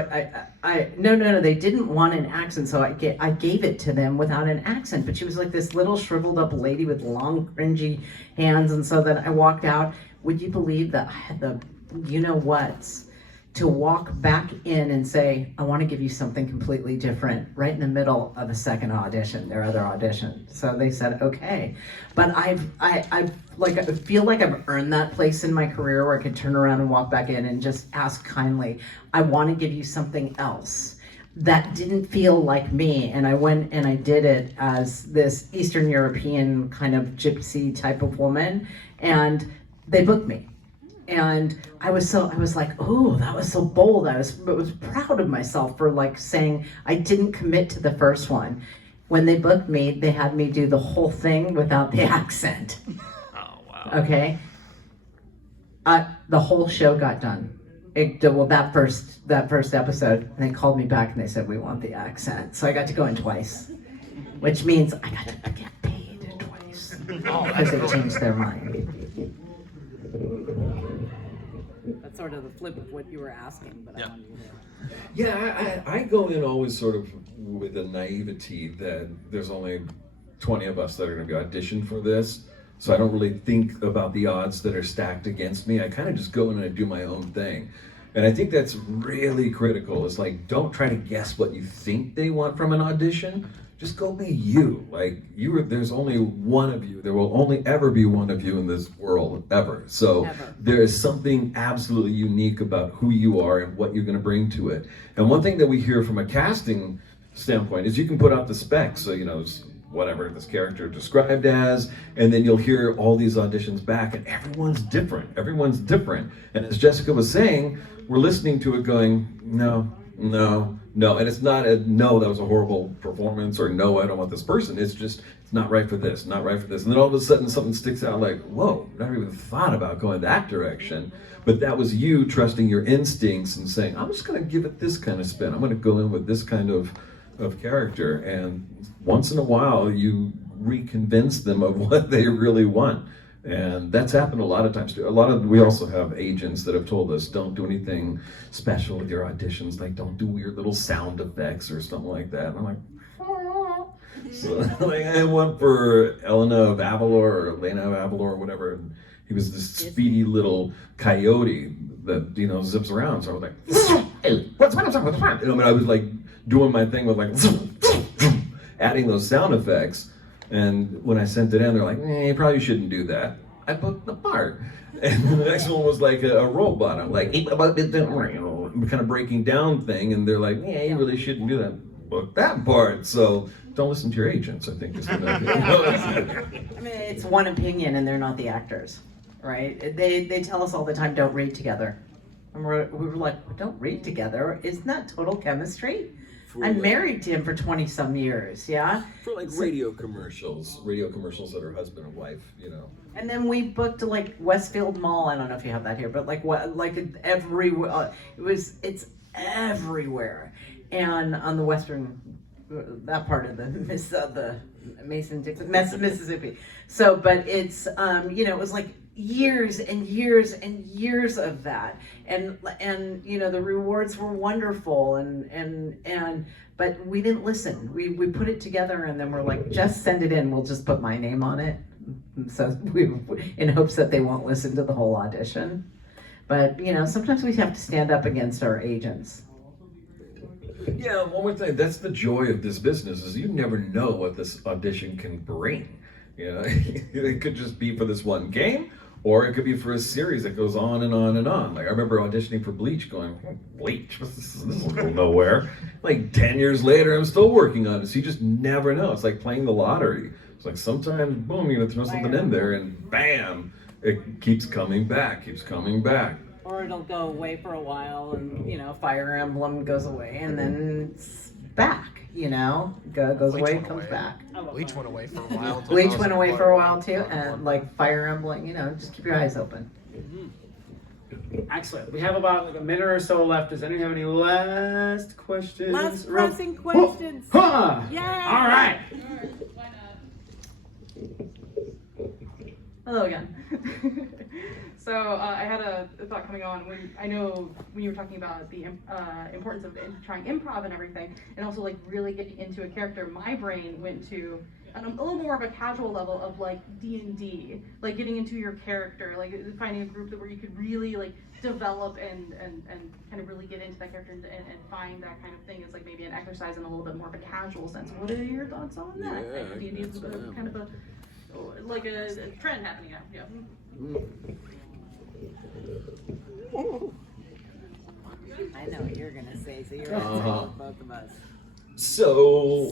no, they didn't want an accent, so I gave it to them without an accent, but she was like this little shriveled up lady with long, cringy hands, and so then I walked out. Would you believe that I had the you-know-whats to walk back in and say, I want to give you something completely different, right in the middle of a second audition, their other audition. So they said, okay. But I feel like I've earned that place in my career where I could turn around and walk back in and just ask kindly, I want to give you something else that didn't feel like me. And I went and I did it as this Eastern European kind of gypsy type of woman, and they booked me. And I was like, oh, that was so bold. I was proud of myself for like saying I didn't commit to the first one. When they booked me, they had me do the whole thing without the accent. Oh, wow. Okay. The whole show got done. That first episode, and they called me back and they said, we want the accent. So I got to go in twice, which means I got to get paid twice because they changed their mind. That's sort of the flip of what you were asking, but I wanted you to. Yeah, I go in always sort of with a naivety that there's only 20 of us that are going to be auditioned for this. So I don't really think about the odds that are stacked against me. I kind of just go in and I do my own thing. And I think that's really critical. It's like, don't try to guess what you think they want from an audition. Just go be you. Like, there's only one of you. There will only ever be one of you in this world, ever. So there is something absolutely unique about who you are and what you're going to bring to it. And one thing that we hear from a casting standpoint is you can put out the specs. So, whatever this character described as, and then you'll hear all these auditions back, and everyone's different. And as Jessica was saying, we're listening to it going, no. And it's not a no, that was a horrible performance, or no, I don't want this person. It's just, it's not right for this. And then all of a sudden something sticks out like, whoa, never even thought about going that direction. But that was you trusting your instincts and saying, I'm just gonna give it this kind of spin. I'm gonna go in with this kind of character. And once in a while you reconvince them of what they really want. And that's happened a lot of times too. We also have agents that have told us, don't do anything special with your auditions, like don't do weird little sound effects or something like that. And I'm like, oh. So like I had one for Elena of Avalor or whatever, and he was this speedy little coyote that zips around. So I was like, hey, what's up? I was like doing my thing with like adding those sound effects. And when I sent it in, they're like, you probably shouldn't do that. I booked the part. And the next one was like a robot. I'm like, kind of breaking down thing. And they're like, you really shouldn't do that. Book that part. So don't listen to your agents, I think. I mean, it's one opinion and they're not the actors, right? They tell us all the time, don't read together. And we were like, don't read together. Isn't that total chemistry? For I'm like- married to him for 20 some years, yeah. For like radio commercials that are husband and wife, you know. And then we booked like Westfield Mall. I don't know if you have that here, but like what, like everywhere. It's everywhere, and on the western, that part of the Mason-Dixon, Mississippi. So, but it's it was like years and years and years of that, and the rewards were wonderful, and but we didn't listen. We put it together, and then we're like, just send it in. We'll just put my name on it. So we, in hopes that they won't listen to the whole audition. But sometimes we have to stand up against our agents. Yeah, one more thing. That's the joy of this business, is you never know what this audition can bring. It could just be for this one game, or it could be for a series that goes on and on and on. Like I remember auditioning for Bleach, going, Bleach? This will go nowhere. Like 10 years later, I'm still working on it. So you just never know. It's like playing the lottery. It's like sometimes, boom, you're gonna throw something in there, and bam, it keeps coming back. Or it'll go away for a while, and Fire Emblem goes away, and then it's back. Goes away, comes back. Bleach went away for a while. Bleach went away for a while too, and like Fire Emblem, just keep your eyes open. Excellent. We have about a minute or so left. Does anyone have any last questions? last pressing questions. Huh. Yay! All right. Why not? Hello again. So I had a thought coming on when you were talking about the importance of trying improv and everything, and also like really getting into a character. My brain went to a little more of a casual level of like D&D, like getting into your character, like finding a group where you could really like develop and kind of really get into that character and find that kind of thing is like maybe an exercise in a little bit more of a casual sense. What are your thoughts on that? Yeah, D&D is kind of a trend happening now. Yeah. I know what you're gonna say, so you're gonna say both of us. So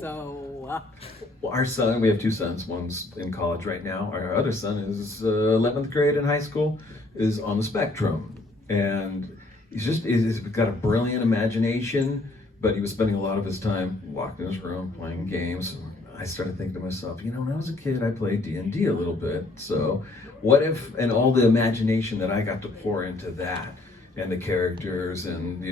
well, our son, we have two sons. One's in college right now. Our other son is 11th grade in high school, is on the spectrum. And he's got a brilliant imagination, but he was spending a lot of his time locked in his room playing games. I started thinking to myself, when I was a kid, I played D&D a little bit. So what if, and all the imagination that I got to pour into that, and the characters, and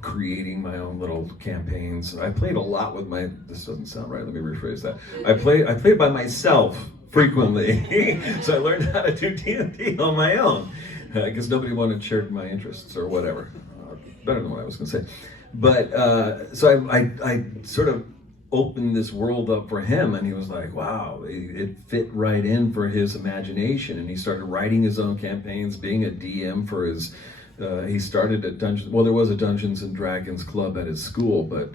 creating my own little campaigns. I played a lot with this doesn't sound right, let me rephrase that. I played by myself frequently. So I learned how to do D&D on my own, because nobody wanted to share my interests or whatever. Better than what I was gonna say. But so I sort of opened this world up for him, and he was like, wow, it fit right in for his imagination, and he started writing his own campaigns, being a DM for his he started at there was a Dungeons and Dragons club at his school, but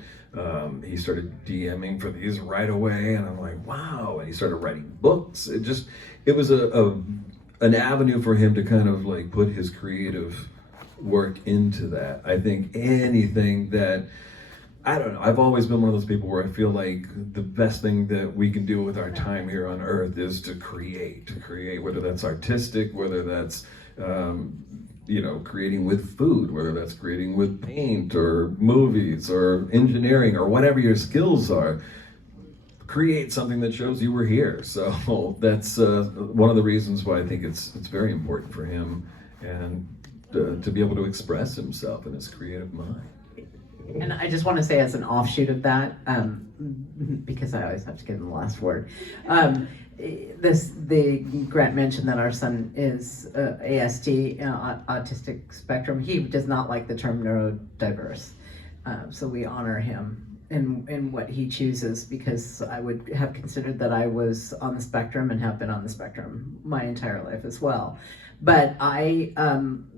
he started DMing for these right away, and I'm like, wow, and he started writing books. It was an avenue for him to kind of like put his creative work into that. I think anything that, I don't know, I've always been one of those people where I feel like the best thing that we can do with our time here on earth is to create, whether that's artistic, whether that's creating with food, whether that's creating with paint or movies or engineering or whatever your skills are. Create something that shows you were here. So that's one of the reasons why I think it's very important for him, and to be able to express himself in his creative mind. And I just want to say, as an offshoot of that, because I always have to give him the last word, Grant mentioned that our son is ASD, autistic spectrum. He does not like the term neurodiverse, so we honor him in what he chooses, because I would have considered that I was on the spectrum and have been on the spectrum my entire life as well. But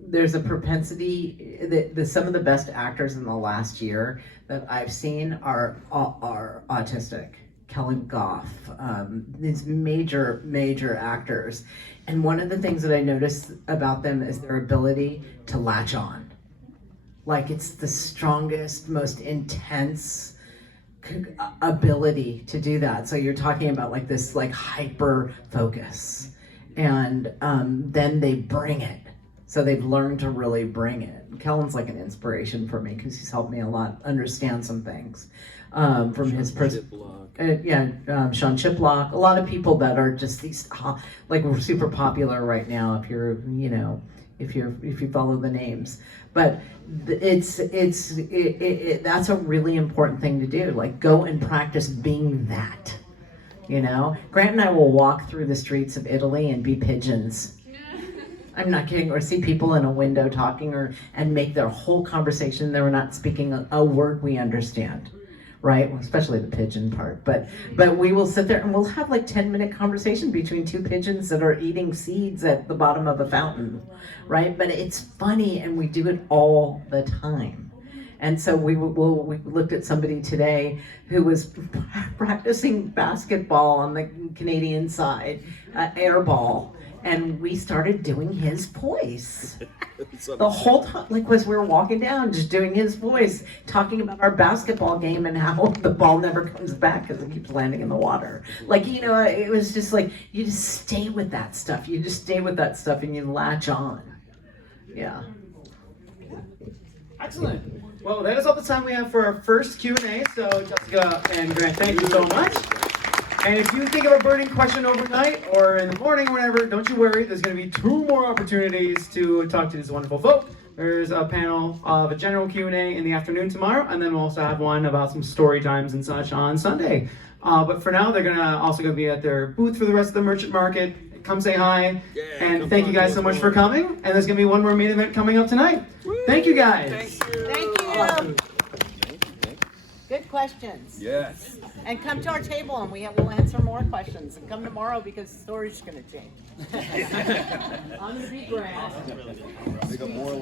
there's a propensity that some of the best actors in the last year that I've seen are autistic. Kellen Goff, these major actors. And one of the things that I noticed about them is their ability to latch on. Like, it's the strongest, most intense ability to do that. So you're talking about like this like hyper focus, and then they bring it. So they've learned to really bring it. Kellen's like an inspiration for me because he's helped me a lot understand some things from his perspective. Sean Chiplock, a lot of people that are just these like we're super popular right now. If you're, if you follow the names, but that's a really important thing to do. Like go and practice being that. Grant and I will walk through the streets of Italy and be pigeons. I'm not kidding. Or see people in a window talking and make their whole conversation. They're not speaking a word we understand. Right? Well, especially the pigeon part. But we will sit there and we'll have like 10-minute conversation between two pigeons that are eating seeds at the bottom of a fountain. Right? But it's funny and we do it all the time. And so we looked at somebody today who was practicing basketball on the Canadian side, air ball. And we started doing his voice. The whole time, like as we were walking down, just doing his voice, talking about our basketball game and how the ball never comes back because it keeps landing in the water. Like, it was just like, you just stay with that stuff. You just stay with that stuff and you latch on. Yeah. Excellent. Well, that is all the time we have for our first Q&A. So Jessica and Grant, thank you so much. And if you think of a burning question overnight or in the morning or whatever, don't you worry. There's going to be 2 more opportunities to talk to these wonderful folk. There's a panel of a general Q&A in the afternoon tomorrow, and then we'll also have one about some story times and such on Sunday. But for now, they're going to be at their booth for the rest of the merchant market. Come say hi, and thank you guys so much for coming. And there's going to be one more main event coming up tonight. Thank you guys. Thank you. Awesome. Good questions. Yes. And come to our table and we'll answer more questions. And come tomorrow because the story's going to change. I'm going to be Grant.